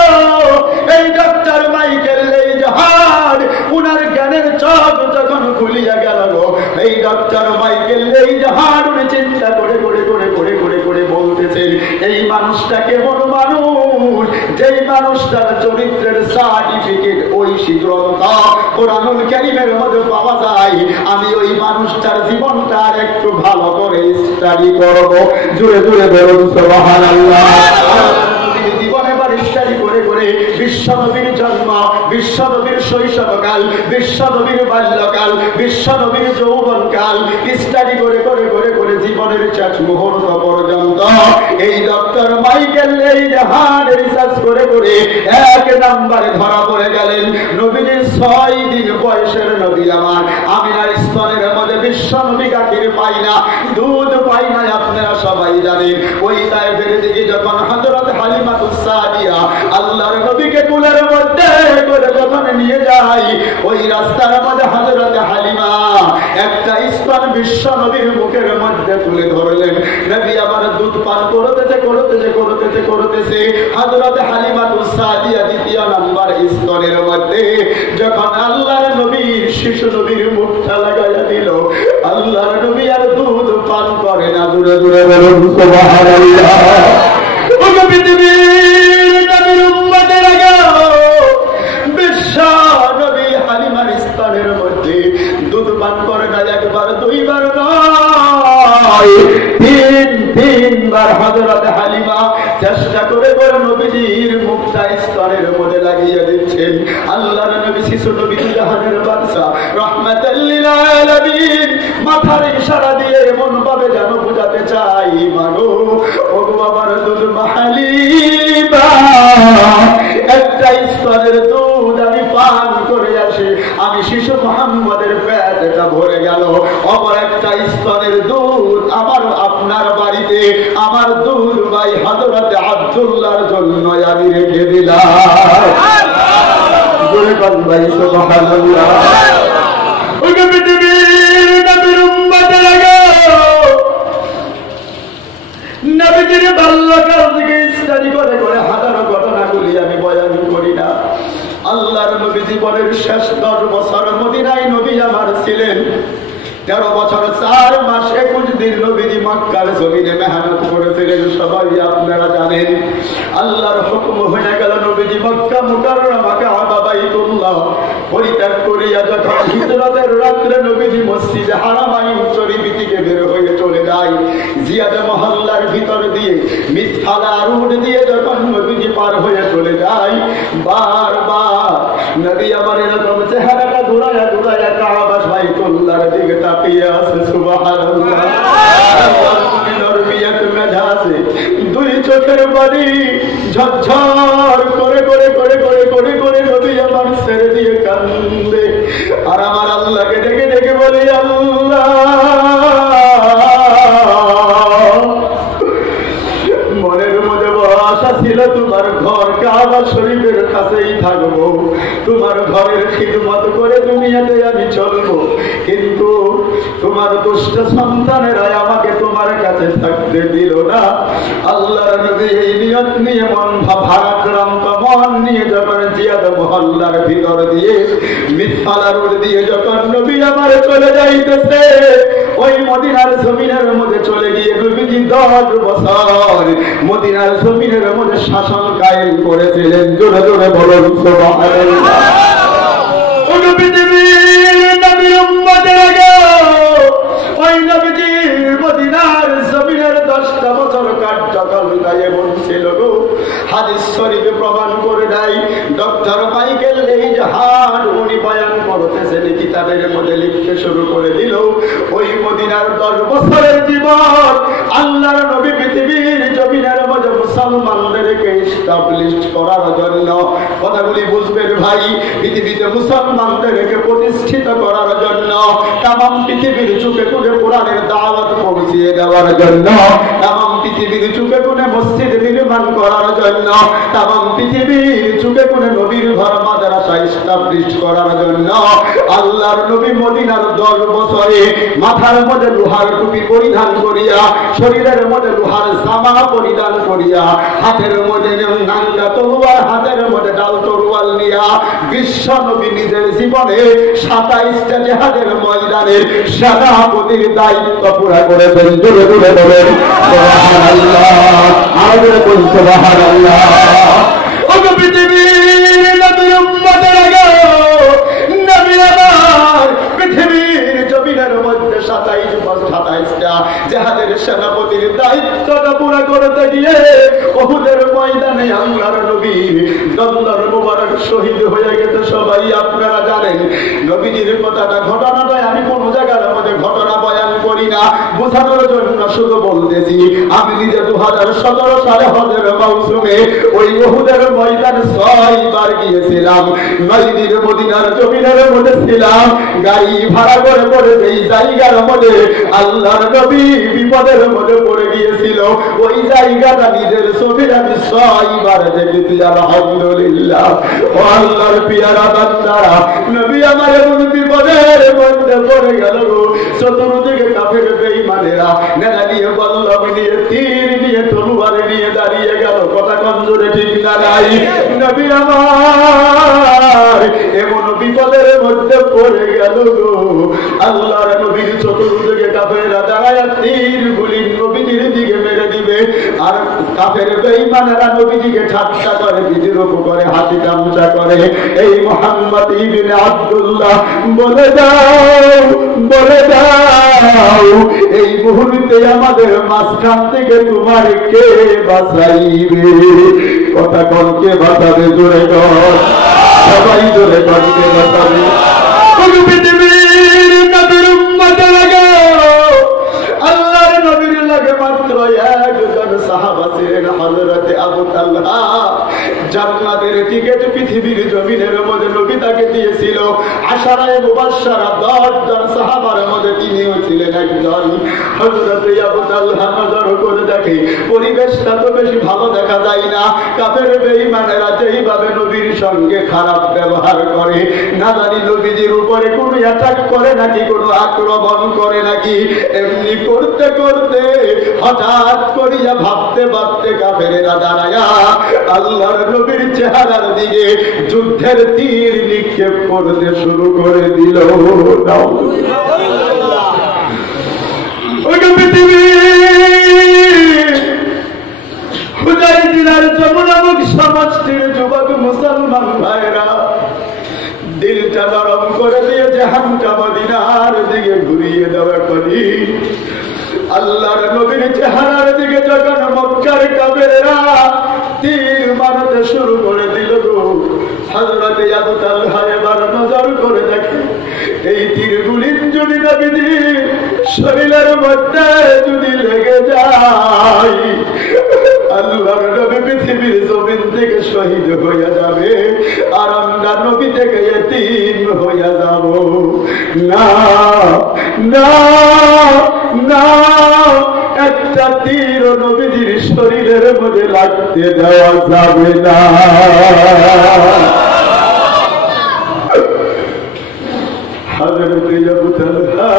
এই ডক্টর মাইকেল এই জাহাজ উনার জ্ঞানের চোখ যখন খুলিয়া গেল, এই ডক্টর মাইকেল এই জাহাজ চিন্তা করে বলতেছেন এই মানুষটা কেমন মানুষ, যেই মানুষটার চরিত্রের সার্টিফিকেট ঐশী গ্রন্থ কোরআনুল কারীমের মধ্যে পাওয়া যায়। আমি ওই মানুষটার জীবনটা আর একটু ভালো করে স্টাডি করব। জোরে জোরে বলুন সুবহানাল্লাহ। জীবনে বার স্টাডি করে বিশ্বনবীর জন্ম, বিশ্বনবীর শৈশবকাল, বিশ্বনবীর বাল্যকাল, বিশ্বনবীর যৌবনকাল স্টাডি করে জীবনের শেষ মুহূর্ত পর্যন্ত এই ডক্টর মাইকেল এই জাহাজ রিসার্চ করে 1 নম্বরে ধরা পড়ে গেলেন। নবীজির 6 দিন বয়সের নবী আমার আমিনার স্তনের মধ্যে বিশ্বনবী গাখীর পাই না, দুধ পাই না, আপনারা সবাই জানেন। ওই তায়েফের দিকে যখন হযরত হালিমাতুস সাদিয়া আল্লাহর নবীকে কুলের মধ্যে করে যখন নিয়ে যায়, ওই রাস্তার মধ্যে হযরত হালিমা একটা স্তন বিশ্বনবীর মুখের মধ্যে তুলে ধরলেন। নবী আমার দুধ পান করতেছে হযরত হালিমাতুস সাদিয়া 2 নম্বর স্তনের মধ্যে যখন আল্লাহর নবীর শিশু নবীর মুখটা লাগাইয়া দিল, আল্লাহর নবী আর দুধ পান করে না। জোরে জোরে বলুন সুবহানাল্লাহ। পৃথিবীর নবীর উম্মতের আগে বিশ্ব নবী হালিমার স্তনের মধ্যে দুধ পান করে না, 1 বার 2 বার নয়, 3 তিনবার হযরত হালিমা চেষ্টা করে করে নবীজির মুখটা স্তনের মধ্যে লাগিয়ে দিচ্ছেন। আল্লাহর নবী শিশু নবী জাহানের বাদশা রাহমাতাল লিল আলামিন মাথার ইশারা দিয়ে এমন ভাবে যেন বুঝাতে চাই, মাগো ওগো আমার দুধ হালিমা, একটা স্তনের দুধ আমি পান করে আসি, আমি শিশু মুহাম্মদের পেটটা ভরে গেল। অপর একটা স্তনের দুধ আমার আপনার বাড়িতে আমার দুধ ভাই হযরত আব্দুল্লাহর জন্য আমি রেখে দিলাম। জোরে বল ভাই সুবহানাল্লাহ। ওগো পৃথিবীর নবীর উম্মতের আগে নবীজির বাল্যকাল থেকে স্টাডি করে করে হাজারো ঘটনাগুলি আমি বয়ান করি না। আল্লাহর নবী জীবনের শেষ 10 বছর মদিনায় নবী আমার ছিলেন। 13 বছর 4 মাস 21 দিন নবীজি মক্কার জমিনে মেহনত করেছিলেন, সবাই আপনারা জানেন। আল্লাহর হুকুম হয়ে গেল নবীজি মক্কা মুকাররমা কাবা বাইতুল্লাহ পরিত্যাগ করিয়া যখন হিজরতের রাত্রে নবীজি মসজিদে হারামাইন শরীফ থেকে বের হয়ে চলে যায়, জিয়াদ মহল্লার ভিতর দিয়ে মিসফালা রোড দিয়ে যখন নবীজি পার হয়ে চলে যায়, বারবার নবী আমার এরকম চেহারাটা ঘুরায়া ঘুরায়া কাবা বাইতুল্লাহর দিকে তাকিয়ে আছে। সুবহানাল্লাহ। দুই চোখের পানি ঝরঝর করে করে করে করে করে করে নবী আমার ছেড়ে দিয়ে কান্দে, আর আমার আল্লাহকে ডেকে ডেকে বলি, আল্লাহ মনের মধ্যে বড় আশা ছিল তোমার ঘর কাবা শরীফের কাছেই থাকবো, তোমার ঘরের খিদমত করে দুনিয়াতে আমি চলবো, কিন্তু তোমার দুষ্ট সন্তানেরা আমাকে তোমার কাছে থাকতে দিল না। আল্লাহর নবী এই নিয়ত নিয়ে মন ভারাক্রান্ত মন নিয়ে যখন জিয়াদ মহল্লার ভিতর দিয়ে মিসফালা রোড দিয়ে যখন নবী আমার চলে যাইতেছে, ওই মদিনার জমিনের মধ্যে চলে গিয়ে নবীজি 10 বছর মদিনার জমিনের মধ্যে শাসন কায়েম করেছিলেন। জোরে জোরে বলুন সুবহানাল্লাহ। ও পৃথিবীর নবীর উম্মতের আগে ওই নবীজির মদিনার জমিনের 10টা বছর কার্যকাল এমন ছিল গো, হাদিস শরীফে প্রমাণ করে দেয়। ডক্টর মাইকেল এইজাহার উনি বয়ান করতেছেন, কিতাবের মধ্যে লিখতে শুরু করে দিল, ওই মদিনার 10 বছরের জীবন আল্লাহর নবী পৃথিবীর জমিনের মধ্যে মুসলমানদেরকে এস্টাবলিশ করার জন্য, কথাগুলি বুঝবেন ভাই, পৃথিবীতে মুসলমানদেরকে প্রতিষ্ঠিত করার জন্য, তামাম পৃথিবীর চুকে চুকে কোরআনের দাওয়াত পৌঁছিয়ে দেওয়ার জন্য, তামাম পৃথিবীর চুকে কোণে মসজিদ নির্মাণ করার জন্য, তামাম পৃথিবীর চুকে কোণে নবীর ঘর মাদ্রাসা এস্টাবলিশ করার জন্য আল্লাহর নবী মদিনার 10 বছরে মাথার মধ্যে লোহার টুপি পরিধান করিয়া, শরীরের মধ্যে লোহার জামা পরিধান করিয়া, হাতের মধ্যে নাঙ্গা তরোয়াল, হাতের মধ্যে ডাল তরোয়াল নিয়া বিশ্ব নবী নিজের জীবনে 27টা জিহাদের ময়দানে সেনাপতির দায়িত্ব পুরা করেছেন। জোরে জোরে বলেন সুবহানাল্লাহ। আর জোরে বলুন সুবহানাল্লাহ। ও পৃথিবীর নবীর উম্মতের আগে নবী আমার পৃথিবীর জমিনের মধ্যে 27টা জিহাদের সেনাপতির দায়িত্বটা পুরা করতে গিয়ে উহুদের ময়দানে আল্লাহর নবী দন্দর মুবারক শহীদ হয়ে গেছে। সবাই আপনারা জানেন নবীজির কথাটা, ঘটনাটা আমি কোন জায়গার মধ্যে ঘটনা বয়ান করি না, বোঝানোর জন্য শুধু বলতেছি। আমি নিজে 2017 সালে হজের মৌসুমে ওই উহুদের ময়দানে 6 বার গিয়েছিলাম। 9 দিন মদিনার জমিনের মধ্যে ছিলাম, গাড়ি ভাড়া করে করে এই জায়গার মধ্যে আল্লাহর নবী বিপদের মধ্যে পড়ে গিয়েছিল, ওই জায়গাটা নিজের চোখে আমি 6 বার দেখেছি। আলহামদুলিল্লাহ। ও আল্লাহর পিয়ারা বান্দারা, নবী আমার এমন বিপদের মধ্যে পড়ে গেল, চতুর্দিকে কাফের বেঈমানেরা নেড়া নিয়ে বল্লম নিয়ে তীর নিয়ে তলোয়ার নিয়ে দাঁড়িয়ে গেল। কথা কমজোরে ঠিক না নাই? নবী আমার এমন বিপদের মধ্যে পড়ে গেল গো, আল্লাহর নবীর চতুর্দিকে কাফেররা দাঁড়ায় তীর গুলি নবীর দিকে মেরে দিবে, আর কাফের বেঈমানেরা নবীজিকে ঠাট্টা করে, বিদ্রূপ করে, হাসি তামাশা করে। এই মুহাম্মদ ইবনে আব্দুল্লাহ বলে দাও এই মুহূর্তে আমাদের মাঝখান থেকে তোমার কে বাঁচাইবে? কথা কোন কে বাঁচাবে? জোরে কর, সবাই জোরে কর, কে বাঁচাবে? পৃথিবীর নবীর উম্মতের লাগে আল্লাহর নবীর লাগে মাত্র একজন সাহাবা ছিলেন হযরতে আবু তালহা। জান্নাতের টিকিট পৃথিবীর জমিনের মধ্যে নবী তাকে দিয়েছিল। আশারায়ে মুবাশশারা 10 জন সাহাবার মধ্যে তিনিও ছিলেন একজন। হযরতে আবু তালহা নজর করে দেখে পরিবেশটা তো বেশি ভালো দেখা যায় না। কাফের বেঈমানেরা যেইভাবে নবীর সঙ্গে খারাপ ব্যবহার করে, না জানি নবীজির উপরে কোনো অ্যাটাক করে নাকি, কোনো আক্রমণ করে নাকি। এমনি করতে করতে হঠাৎ করিয়া ভাবতে কাফেরেরা দাঁড়ায়া আল্লাহর নবীর চেহারার দিকে যুদ্ধের তীর নিক্ষেপ করতে শুরু করে দিল। হুদায়বিয়ার যমুনামুখ সমষ্টির যুবক মুসলমান ভাইরা দিলটা নরম করে দিয়ে জাহানটা মদিনার দিকে ঘুরিয়ে দেওয়া করি। আল্লাহর নবীর চেহারার দিকে যখন মক্কার কাফেররা তীর মারতে শুরু করে দিল গো, হযরতে আবু তালহা এবার নজর করে দেখে এই তীরগুলি যদি নবীজির শরীরের মধ্যে যদি লেগে যায়, আল্লাহর নবী পৃথিবীর জমিন থেকে শহীদ হইয়া যাবে, আর আমরা নবী থেকে এতিম হইয়া যাব। না না না, একটা তীর নবীজির শরীরের মধ্যে লাগতে দেওয়া যাবে না। হযরতে আবু তালহা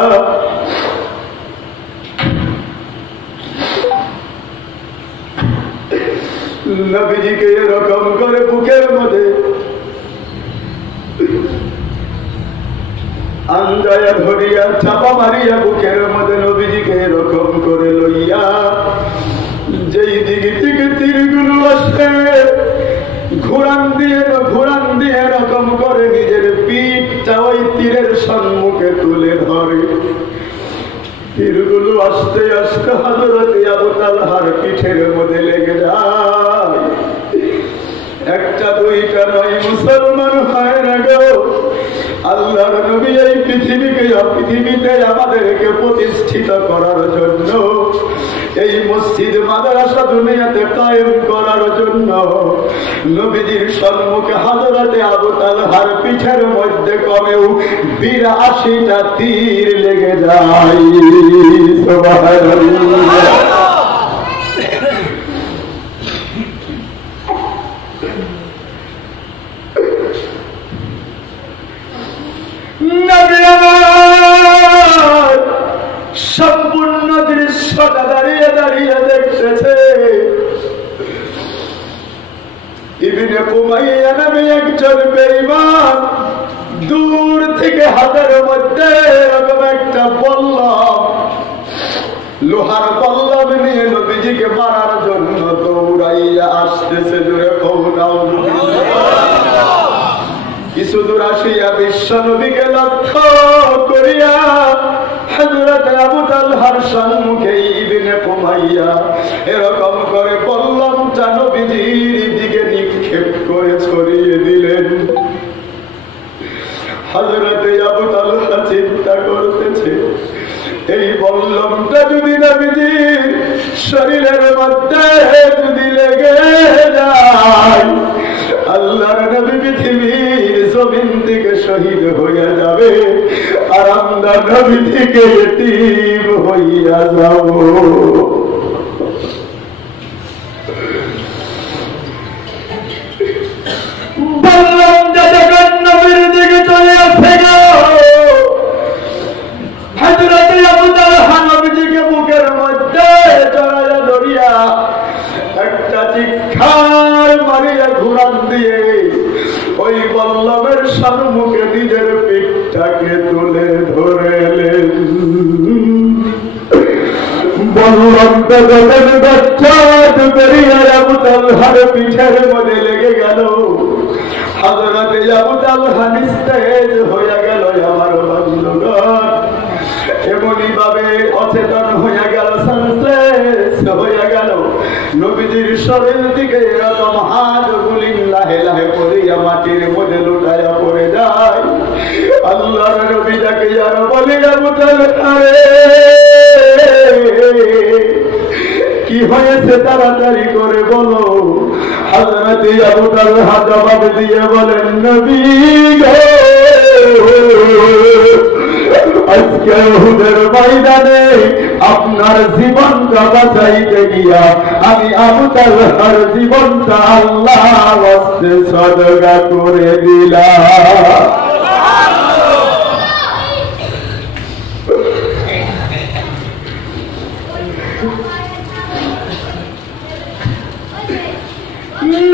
নবীজিকে এরকম করে বুকের মধ্যে আঞ্জায়া ধরিয়া চাপা মারিয়া বুকের মধ্যে নবীজিকে এরকম করে লইয়া যেই দিকে থেকে তীরগুলো আসে ঘুরান দিয়ে এরকম করে নিজের পিঠটা ওই তীরের সম্মুখে তুলে ধরে। তীরগুলো আস্তে আস্তে হযরতে আবু তালহার পিঠের মধ্যে লেগে যায়। একটা দুইটা নয় মুসলমান হয় না গো, আল্লাহর নবী এই পৃথিবীতে আমাদেরকে প্রতিষ্ঠিত করার জন্য, এই মসজিদ মাদ্রাসা দুনিয়াতে কায়েম করার জন্য নবীজির সম্মুখে হযরতে আবু তালহার পিঠের মধ্যে কমেও 82টা তীর লেগে যায়। সুবহানাল্লাহ। সম্পূর্ণ দৃশ্যটা দাঁড়িয়ে দাঁড়িয়ে দেখতেছে। ইবনে কুমাইয়া নামে একজন বেঈমান দূর থেকে হাতের মধ্যে এরকম একটা পল্লব, লোহার পল্লব নিয়ে নবীজিকে মারার জন্য দৌড়াইয়া আসতেছে। জোরে কিছু দূর আসিয়া বিশ্ব নবীকে লক্ষ্য করিয়া হযরতে আবু তালহার সম্মুখে ইবনে কুমাইয়া এরকম করে পল্লবটা নবীজির দিকে নিক্ষেপ করে ছড়িয়ে দিলেন। হযরতে আবু তালহা চিন্তা করতেছে, এই পল্লবটা যদি নবীজির শরীরের মধ্যে যদি লেগে যায়, আল্লাহর নবী পৃথিবীর জমিন থেকে শহীদ হইয়া যাবে, আর আমরা নবী থেকে এতিম হইয়া যাব। বললাম যখন নবীর দিকে চলে আসে গো, হযরতে আবু তালহা নবীজিকে বুকের মধ্যে জড়াইয়া ধরিয়া একটা চিৎকার মারিয়া ঘুরান দিয়ে ওই বল্লভের সম্মুখে নিজের পিঠটাকে তুলে ধরেলেন। বল্লভটা যখন বাচ্চা করিয়া আবু তালহার পিঠের মধ্যে লেগে গেল। হযরত আবু তালহা নিস্তেজ হয়ে গেল। আমার বন্ধুগণ, এমনি ভাবে অচেতন হয়ে গেল, সেন্সলেস হয়ে গেল। নবীজির শরীর দিকে এরকম হাতগুলি লাহে লাহে পড়িয়া মাটির মধ্যে লুটাইয়া পড়ে যায়। আল্লাহর নবী যাকে আর বলে, আবু তালহা রে, কি হয়েছে তাড়াতাড়ি করে বলো। হযরত আবু তালহা জবাব দিয়ে বলেন, নবী গো, আজকে উহুদের ময়দানে আপনার জীবনটা বাঁচাইতে গিয়া আমি আবু তালহার জীবনটা আল্লাহর ওয়াস্তে সদকা করে দিলাম।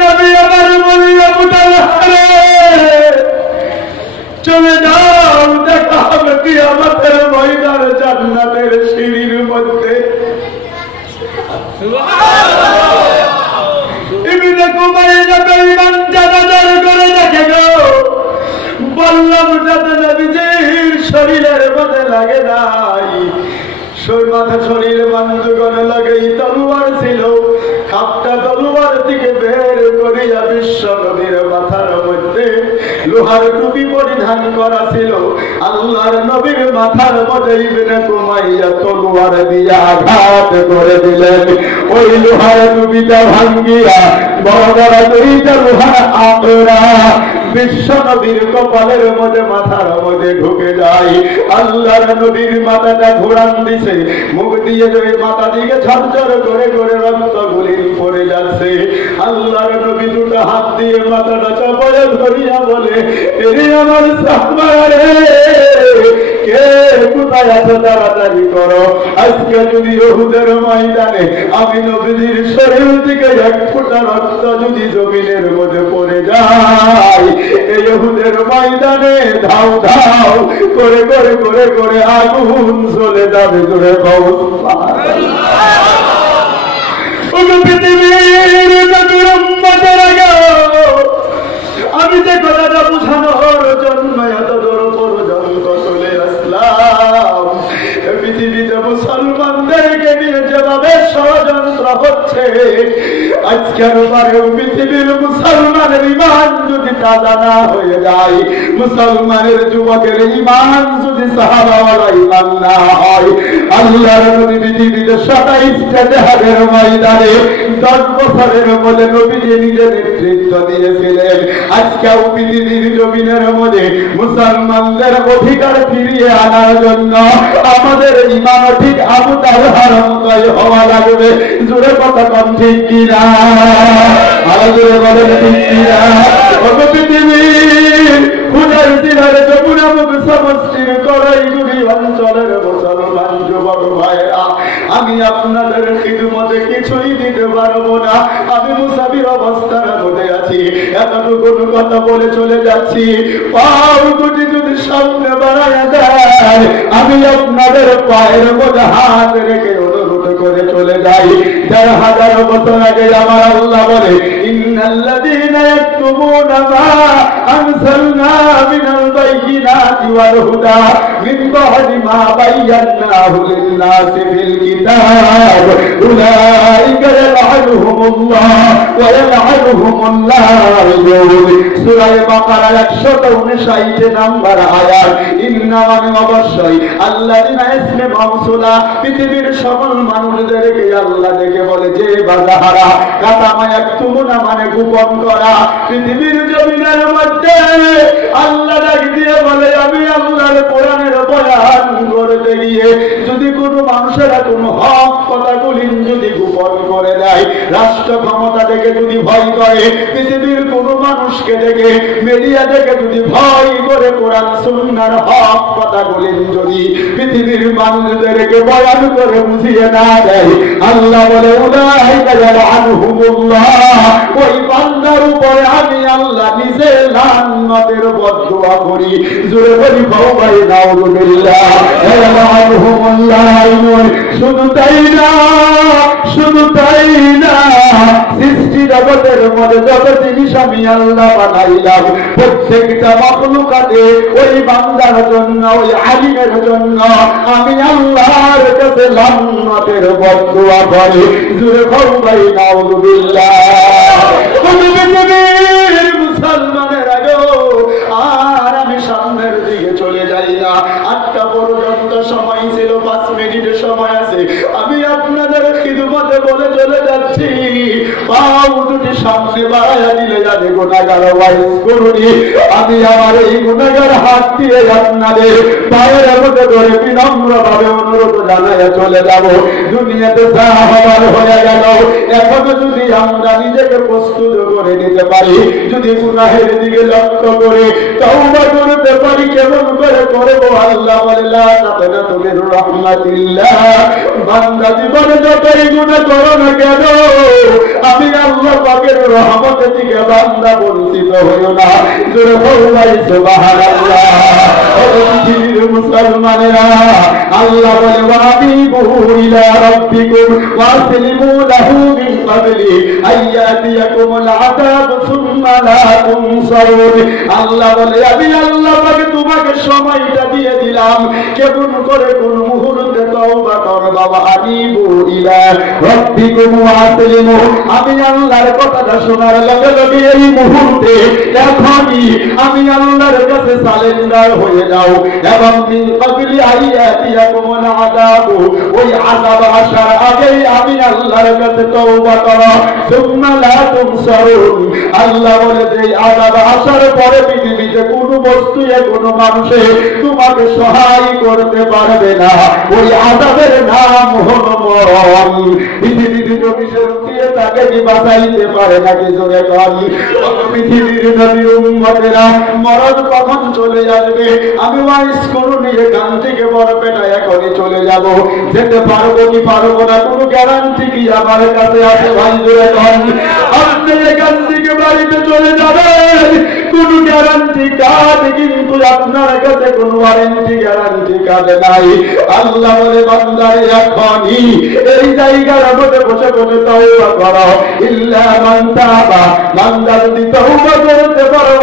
নবী আমার বলি, আবু তালহা রে, চলে যাও, দেখা হবে কিয়ামতের ময়দানে জান্নাতের সিঁড়ির মধ্যে। ইবনে কুমাইরা বেঈমান জানাজার করে দেখে গো, বললাম যাতে নবীজির শরীরের মধ্যে লাগে নাই, মাথা শরীর বন্ধুগণ লাগেই তলোয়ার ছিল। খাপটা তলোয়ার থেকে বের করিয়া বিশ্ব নবীর মাথার মধ্যে লোহার টুপি পরিধান করা ছিল। আল্লাহর নবীর মাথার মধ্যে ইবনে কুমাইয়া তলোয়ার দিয়ে আঘাত করে দিলেন। ওই লোহার টুপিটা ভাঙ্গিয়া বড় বড় দুইটা লোহার আকরা বিশ্ব নবীর কপালের মধ্যে মাথার মধ্যে ঢুকে যায়। আল্লাহর নবীর মাথাটা ঘোরান দিছে, মুখ দিয়ে ওই মাথা দিকে ঝরঝর করে করে রক্তগুলি পড়ে যাচ্ছে। আল্লাহর নবী দুটো হাত দিয়ে মাথাটা চাপড়ে ধরিয়া বলে, এরে আমার সাহাবা রে, কে কোথায় আছো তাড়াতাড়ি করো। আজকে যদি উহুদের ময়দানে আমি নবীজির শরীর থেকে এক ফোঁটা রক্ত যদি জমিনের মধ্যে পড়ে যায়, এই উহুদের ময়দানে ধাও ধাও করে করে করে করে আগুন চলে যাবে। জোরে কও আমি যে কথাটা বুঝানোর জন্য এত দূর পর্যন্ত চলে আসলাম। পৃথিবীতে মুসলমানদেরকে নিয়ে যেভাবে ষড়যন্ত্র হচ্ছে, আজকের বারেও পৃথিবীর মুসলমানের ইমান যদি তাজা না হয়ে যায়, মুসলমানের যুবকের ইমান যদি সাহাবাওয়ালা ইমান না হয়, আল্লাহর নবী পৃথিবীতে 27টা জিহাদের ময়দানে 10 বছরের মধ্যে নবীজি নিজে নেতৃত্ব দিয়েছিলেন। আজকেও পৃথিবীর জমিনের মধ্যে মুসলমানদের অধিকার ফিরিয়ে আনার জন্য আমাদের ইমান ঠিক আবু তালহার মতোই হওয়া লাগবে। জোরে কথা কম ঠিক কিনা? আরো জোরে বলেন ঠিক কিনা? পৃথিবীর খুদার দিনের যমুনামুখ সমষ্টির করাইগুড়ি অঞ্চলের মুসলমান যুবক ভাইরা, আমি আপনাদের খিদমতে কিছুই দিতে পারবো না। আমি মুসাফির অবস্থার মধ্যে আছি, এতটুকু কথা বলে চলে যাচ্ছি। পাও দুটি যদি সামনে বাড়ায় দেয়, আমি আপনাদের পায়ের মধ্যে হাত রেখে অনুরোধ করে চলে যাই। 1000 বছর আগে আমার আল্লাহ বলে, ইন্নাল্লাযীনা ইয়াকতুমুনা মা আনজালনা মিনাল বাইয়িনাতি ওয়াল হুদা মিন বা'দি মা বায়্যানাহু লিন-নাসি ফিল কিতাব উলাইকা ইয়ালআনুহুমুল্লাহ ওয়া ইয়ালআনুহুমুল লাঈনুন। সূরা বাকারা 159 নম্বর আয়াত। ইন্না মানে অবশ্যই আল্লাযীনা ইসমে মাওসুলা, পৃথিবীর সকল মানুষদেরকে আল্লাহ দেখে বলে যে বাজাহারা কাতামা ইয়াকতুমুনা মানে গোপন করা। পৃথিবীর জমিনের মধ্যে আল্লাহ ডাক দিয়ে বলে, আমি আল্লাহর কোরআনের বয়ান করতে গিয়ে যদি কোনো মানুষেরা কোনো হক কথাগুলি যদি গোপন করে দেয়, রাষ্ট্র ক্ষমতা থেকে যদি ভয় করে, পৃথিবীর কোনো মানুষকে দেখে মিডিয়া থেকে যদি ভয় করে কোরআন কোরআন সুন্নাহর হক কথাগুলি যদি পৃথিবীর মানুষদেরকে বয়ান করে বুঝিয়ে না দেয়, আল্লাহ বলে উলাইকা ইয়ালআনুহুমুল্লাহ, ওই বান্দার উপরে আমি আল্লাহ নিজে লানতের বদদুয়া করি। জোরে বলি ভাই নাউযুবিল্লাহ। ইয়ালআনুহুমুল্লাহ, শুধু তাই না, শুধু তাই না, সৃষ্টি জগতের মধ্যে যত জিনিস আমি আল্লাহ বানাইলাম প্রত্যেকটা মাখলুকাতে ওই বান্দার জন্য, ওই আলিমের জন্য আমি আল্লাহর কাছে লানতের বদদুয়া করি। জোরে ভাই নাউযুবিল্লাহ। মুসলমানের আগেও আর আমি সামনের দিকে চলে যাই না। 8টা পর্যন্ত সময় ছিল, 5 মিনিটের সময় আছে। আমি আপনাদের খিদমতে বলে চলে যাচ্ছি, পাও দুটি সামনে বাড়াইয়া দিলে যাবে গুনাহগার ওয়াইজ করুনি। আমি আমার এই গুনাহগার হাত দিয়ে আপনাদের পায়ের মধ্যে ধরে বিনম্র ভাবে অনুরোধ জানাইয়া চলে যাব। দুনিয়াতে যা হবার হয়ে গেল, এখন যদি আমরা নিজেকে প্রস্তুত করে নিতে পারি, যদি গুনাহের দিকে লক্ষ্য করে তওবা করতে পারি, কেমন করে করবো? আল্লাহ বলে লা তাকনাতু মির রাহমাতিল্লাহ, বান্দা জীবনে যতই গুনাহ করো না কেন আমি আল্লাহ পাকের রহমতের দিকে বান্দা বঞ্চিত হইও না। জোরে বলাই সুবহানাল্লাহ। ও পৃথিবীর মুসলমানেরা, আল্লাহ বলে ওয়াবিবু ইলা রাব্বিকুম ওয়াসলিমু লাহু মিন ক্বাবলি আইয়াতিয়াকুমুল আযাব সুম্মা লা তুনসারুন। আল্লাহ বলে আমি আল্লাহ পাক তোমাকে সময়টা দিয়ে দিলাম, কেমন করে কোন মুহূর্তে তওবা করবা। ওয়াবিবু ইলা রাব্বিকুম ওয়াসলিমু, আমি আল্লাহর কথাটা শোনার লগে লগে এই মুহূর্তে এখনই আমি আল্লাহর কাছে সারেন্ডার হয়ে যাও। এবং মিন ক্বাবলি আইয়াতিয়াকুমুল আযাব, ওই আযাব আসার আগেই আমি আল্লাহর কাছে তওবা করো। সুম্মা লা তুনসারুন, আল্লাহ বলে যে আযাব আসার পরে পৃথিবীতে কোনো বস্তু কোনো মানুষে তোমাকে সহায় করতে পারবে না। ওই আযাবের নাম হলো মরণ। পৃথিবীতে জমিনের দিয়ে তাকে কি বাঁচাইতে পারে নাকি? জোরে বলি। পৃথিবীর নবীর উম্মতেরা, মরণ কখন চলে আসবে আমি ওয়াইজ করুনি, এখান থেকে বড় পেটা এখনই চলে যাব। যেতে পারবো কি পারবো না কোনো গ্যারান্টি কি আমার কাছে আছে? ভাই জোরে বলি। আপনি এখান থেকে বাড়িতে চলে যাবেন, কোন গ্যারান্টি কার্ড কিন্তু আপনার কাছে কোন ওয়ারেন্টি গ্যারান্টি কার্ড নাই। আল্লাহ বলে বান্দারে এখনই এই জায়গার মধ্যে বসে বসে তওবা করো। ইল্লা মান তাবা, বান্দা যদি তওবা করতে পারো,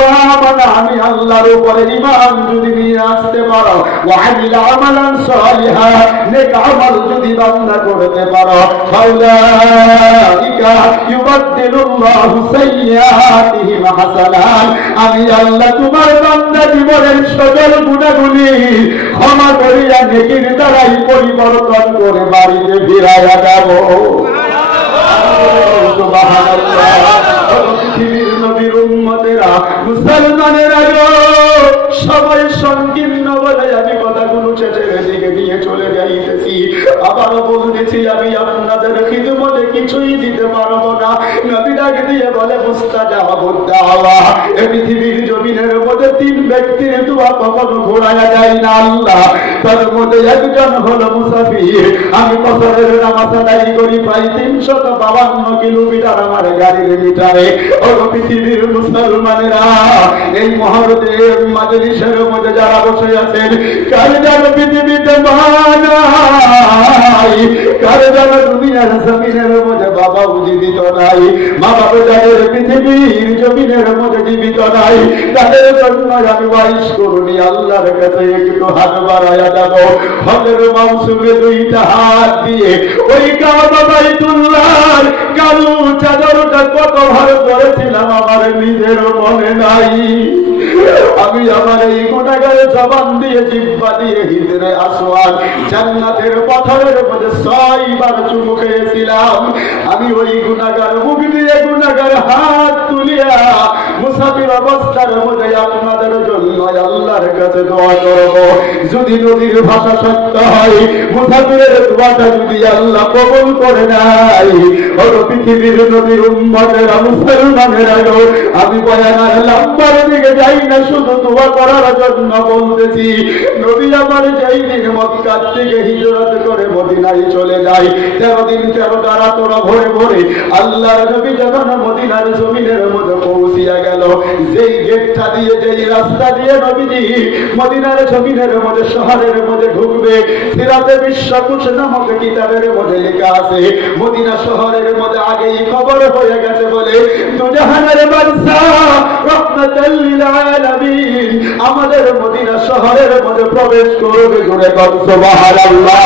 মানে আমি আল্লাহর উপরে ঈমান যদি নিয়ে আসতে পারো, ওয়া আমিলা আমালান সালিহা, নেক আমল যদি বান্দা করতে পারো, ফাউলাইকা ইউবাদদিলুল্লাহু সাইয়্যাতিহিম হাসানাত, আমি আল্লাহ তোমার বান্দা জীবনের সকল গুনাহগুলি ক্ষমা করিয়া নেকির দ্বারাই পরিবর্তন করে বাড়িতে ফিরাইয়া দেব। সুবহানাল্লাহ। পৃথিবীর নবীর উম্মতেরা, মুসলমানেরা, সবাই সংকীর্ণ বলে আমি কথাগুলো শেষের দিকে নিয়ে চলে যাইতেছি। আবারও বলতেছি, আমি আপনাদের খিদমতে কিছুই দিতে পারবো না। নবী ডাক দিয়ে বলে মুস্তাজাবুদ দাওয়া। এই পৃথিবীর জমিনের মধ্যে 3 ব্যক্তির দোয়া কখনো ঘোরায়া যায় না আল্লাহ, তার মধ্যে একজন হলো মুসাফির। আমি বছরের নামাজ আদায় করি প্রায় 352 কিলোমিটার আমার গাড়ির মিটারে। ও পৃথিবীর মুসলমানেরা, এই মুহূর্তে মাজলিসের মধ্যে যারা বসে আছেন, কার যেন পৃথিবীতে মা নাই, কার যেন দুনিয়ার জমিনের মধ্যে বাবা জীবিত নাই, মা বাবা যাদের পৃথিবীর জমিনের মধ্যে জীবিত নাই, তাদের জন্য আমি ওয়াইজ করুনি আল্লাহর কাছে একটু হাত বাড়াইয়া যাব। হজের মৌসুমে 2টা হাত দিয়ে ওই কাবা বাইতুল্লাহর কালো চাদরটা কত ভালো করেছিলাম আমার নিজের মনে নাই। আমি আমার এই গুনাহগারের জবান দিয়ে, জিহ্বা দিয়ে হিজরে আসওয়াদ জান্নাতের পাথরের মধ্যে 6 বার চুমু খেয়েছিলাম। আমি ওই গুনাহগার মুখ দিয়ে, গুনাহগার হাত তুলিয়া মুসাফির অবস্থার মধ্যে আপনাদের জন্য আল্লাহর কাছে দোয়া করব। যদি নবীর ভাষা সত্য হয়, মুসাফিরের দোয়াটা যদি আল্লাহ কবুল করে নাই, ওর পৃথিবীর নবীর উম্মতেরা মুসলমানেরা, আমি বয়ানের লম্বার দিকে যাই না, শুধু দোয়া করার জন্য বলতেছি। নবী আমার যেই দিন মক্কা থেকে হিজরত করে মদিনায় চলে যায়, 13 দিন 13টা রাত ওরা ভরে ভরে আল্লাহর নবী যখন মদিনার জমিনের মধ্যে পৌঁছিয়া গেল, যেই গেটটা দিয়ে, যেই রাস্তা দিয়ে নবীজি মদিনার জমিনের মধ্যে শহরের মধ্যে ঢুকবে, সিরাতে বিশ্বকুশ নামক কিতাবের মধ্যে লেখা আছে, মদিনা শহরের মধ্যে আগেই খবর হয়ে গেছে বলে দুজাহানের বাদশা রাহমাতুল লিল আলামিন আমাদের মদিনা শহরের মধ্যে প্রবেশ করবে। জুড়ে কর সুবহানাল্লাহ।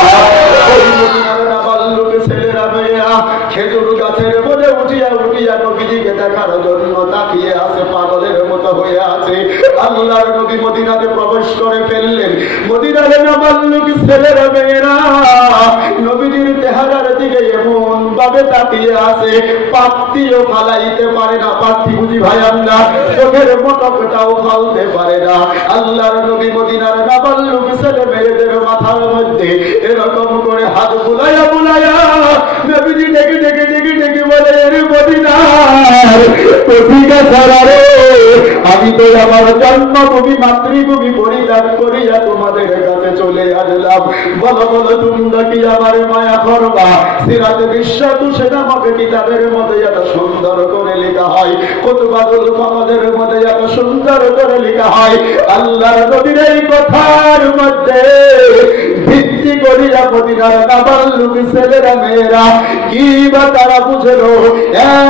ওই মদিনার নাবালক ছেলেরা মেয়েরা খেজুর গাছের মধ্যে উঠিয়া উঠিয়া নবীজিকে দেখার জন্য তাকিয়ে আছে, পাগলের মতো হয়ে আছে। আল্লাহর নবী মদিনাতে প্রবেশ করে ফেললেন। মদিনার নাবালক ছেলেরা মেয়েরা নবীজির চেহারার দিকে এমন ভাবে তাকিয়ে আছে, পাত্তিও ফালাইতে পারে না। পাত্তি বুঝি ভাই আমরা, চোখের পটকটাও ফালতে পারে না। আল্লাহর নবী মদিনার নাবালক ছেলে মেয়েদের মাথার মধ্যে এরকম করে হাত বুলাইয়া বুলাইয়া নবীজি ডেকে ডেকে ডেকে ডেকে বলে, রে মদিনার প্রতিকা ছাড়ারে, আমি তো আমার জন্মভূমি মাতৃভূমি পরিত্যাগ করিয়া তোমাদের কাছে চলে আসলাম। বলো বলো তোমরা কি আমার মায়া করবা? সিরাতে বিশ্বকুশ নামক কিতাবের মধ্যে এত সুন্দর করে লেখা হয়, কুতুবাতুল ফামাদের মধ্যে এত সুন্দর করে লেখা হয়। আল্লাহর নবীর এই কথার মধ্যে ভিত্তি করিয়া মদিনার নাবালক ছেলেরা মেয়েরা কি বা তারা বুঝলো,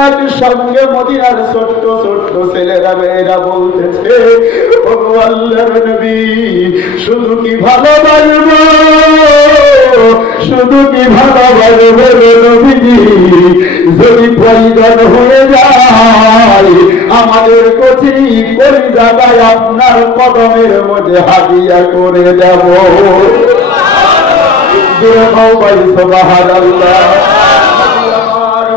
এক সঙ্গে মদিনার ছোট্ট ছোট্ট ছেলেরা মেয়েরা বলতেছে, ও আল্লাহর নবী শুধু কি ভালোবাসবো, শুধু কি ভালোবাসবো নবীজি, যদি প্রয়োজন হয়ে যায় আমাদের কচি কলিজাটায় আপনার কদমের মধ্যে হাদিয়া করে দেব।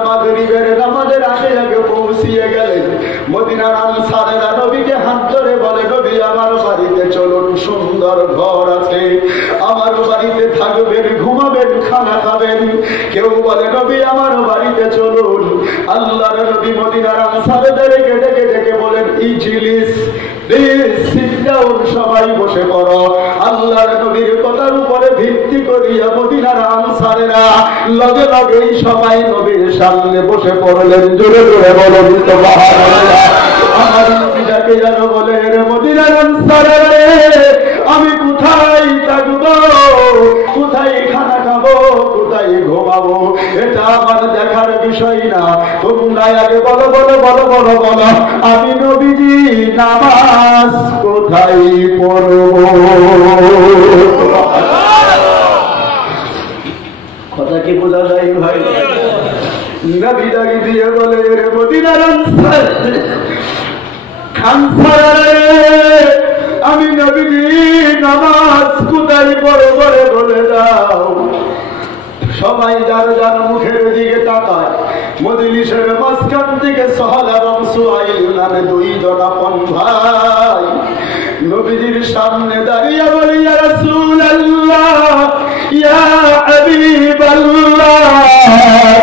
মাগরিবের নামাজের আগে আগে পৌঁছিয়ে গেলেন। মদিনার আনসারেরা নবীকে হাত ধরে বলে, নবী আমার বাড়িতে চলুন, সুন্দর ঘর আছে, আমার বাড়িতে থাকবেন, ঘুমাবেন, খানা খাবেন। কেউ বলে নবী আমার বাড়িতে চলুন। আল্লাহর নবী মদিনার আনসারদেরকে ডেকে ডেকে বলেন, ইজলিস, সবাই বসে পড়ো। আল্লাহর নবীর কথার উপরে ভিত্তি করিয়া মদিনার আনসারেরা লগে লগেই সবাই নবীর সামনে বসে পড়লেন। জোরে জোরে বলেন সুবহানাল্লাহ। আমার নবী যাকে যেন বলে, রে মদিনার আনসারেরা, আমি কোথায় থাকবো, কোথায় খানা খাবো, কোথায় ঘুমাবো, এটা আমার দেখার বিষয় না। তোমরা আগে বলো বলো বলো বলো বলো, আমি নবীজি নামাজ কোথায় পড়বো? কথা কি বোঝা যায় ভাই? নবী ডাকি দিয়ে বলে, রে মদিনার আনসার, আমি নবীজি নামাজ কোথায় পড়বো বলে দাও। সবাই যার যার মুখের দিকে তাকায়। মজলিসের মাঝখান থেকে সাহাল এবং সুহাইল নামে দুই জন আপন ভাই নবীজির সামনে দাঁড়িয়ে বলে, ইয়া রাসূলুল্লাহ, ইয়া হাবিবাল্লাহ,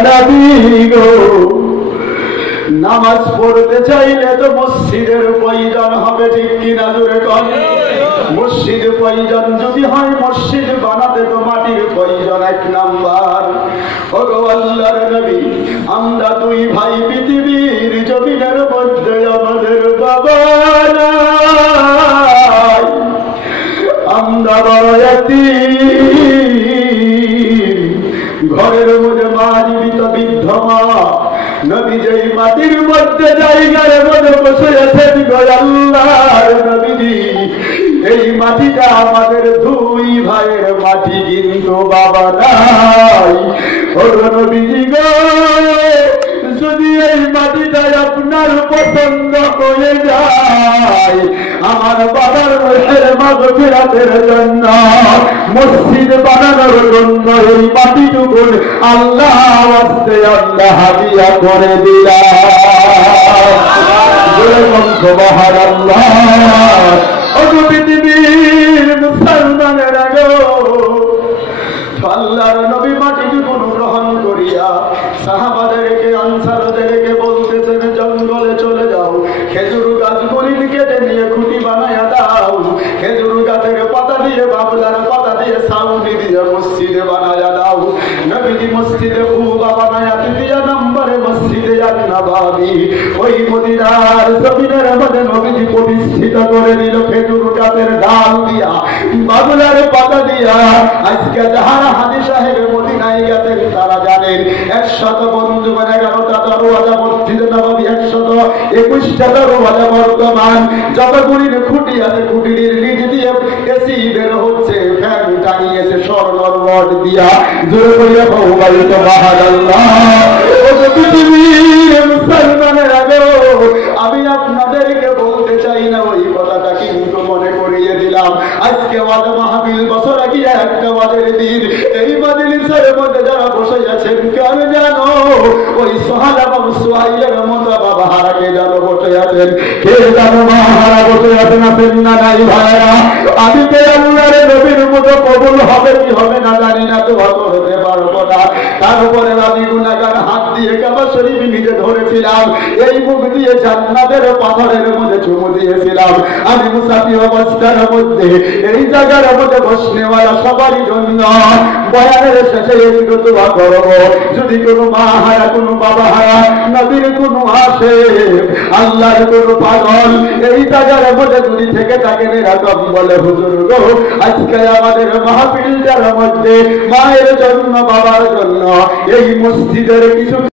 নবী গো, নামাজ পড়তে চাইলে তো মসজিদের প্রয়োজন হবে, ঠিক কিনা জোরে কর? মসজিদ প্রয়োজন যদি হয়, মসজিদ বানাতে তো মাটির প্রয়োজন এক নাম্বার। ও আল্লাহর নবী, আমরা দুই ভাই পৃথিবীর জমিনের মধ্যে, আমাদের বাবা নাই, আমরা বড় এতিম, ঘরের মধ্যে মা জীবিত বৃদ্ধ মা। নবী যেই মাটির মধ্যে জায়গার মধ্যে বসে আছেন গো আল্লাহর নবীজি, এই মাটিটা আমাদের দুই ভাইয়ের মাটি, কিন্তু বাবা নাই। ও নবীজি গো, যদি এই মাটিটা আপনার পছন্দ হয়ে যায়, আমার বাবার রোহের মাগফিরাতের জন্য, মসজিদ বানানোর জন্য এই মাটিটুকু আল্লাহ ওয়াস্তে আল্লাহ হাদিয়া করে দিলাম। সুবহানাল্লাহ। ও পৃথিবীর মুসলমানেরা গো, আল্লাহর নবী মাটিকে গ্রহণ করিয়া সাহাবাদেরকে আনসারদেরকে বলতেছেন, জঙ্গলে চলে যাও, খেজুর গাছগুলি কেটে নিয়ে খুঁটি বানায়া দাও, খেজুর গাছের পাতা দিয়ে বাবলার পাতা দিয়ে সাউনি দিয়ে মসজিদে বানায়া দাও। নবীজি মসজিদে কুবা বানায়া 3 নম্বরে মসজিদে নববী ওই মদিনার জমিনের মধ্যে নবীজি প্রতিষ্ঠিত করে দিল খেজুর গাছের ডাল দিয়া, বাবলার পাতা দিয়া। আজকে যাহারা হাজী সাহেব মদিনায় গেছেন তারা জানেন 100 বন্ধুগণ 11টা দরওয়াজা মসজিদে নববী, 121টা দরওয়াজা বর্তমান। যতগুলির খুঁটি আছে খুঁটির নিচ দিয়ে এসি বের হচ্ছে, ফ্যান টাঙিয়েছে স্বর্ণর রড দিয়া। জোরে করিয়া বলতে সুবহানাল্লাহ। ও পৃথিবীর মুসলমানেরা গো, আমি আপনাদেরকে বলতে চাই না ওই কথাটা, কিন্তু মনে করিয়ে দিলাম। আজকে ওয়াজ মাহফিল, বছর আগে একটা ওয়াজের দিন। এই মাজলিসের মধ্যে যারা বসে আছেন কেন জানো? ওই সোহানা বাবু সোহাইয়ের মতো বাবা হারাকে যারা বসে আছেন, কে জানো মা হারা বসে আছেন? আছেন না নাই ভাইরা? আমি কে আল্লাহর নবীর মতো কবুল হবে কি হবে না জানি না, তো করতে পারবো না। তারপরে আমি গুনাহগার হাত দিয়ে কাবা শরীফ নিজে ধরেছিলাম, এই মুখ দিয়ে জান্নাতের পাথরের মধ্যে চুমু দিয়েছিলাম। আমি মুসাফির অবস্থার মধ্যে এই জায়গার মধ্যে বসনেওয়ালা সবারই জন্য বয়ানের শেষে একটু দোয়া করবো। যদি কোনো মা হারা, কোনো বাবা হারা, নবীর কোনো আসে, আল্লাহর কোনো পাগল এই জায়গার মধ্যে যদি থেকে থাকেন এরকম বলে, হুজুর গো আজকে আমাদের মাহফিলটার মধ্যে মায়ের জন্য বাবার জন্য এই মসজিদের কিছু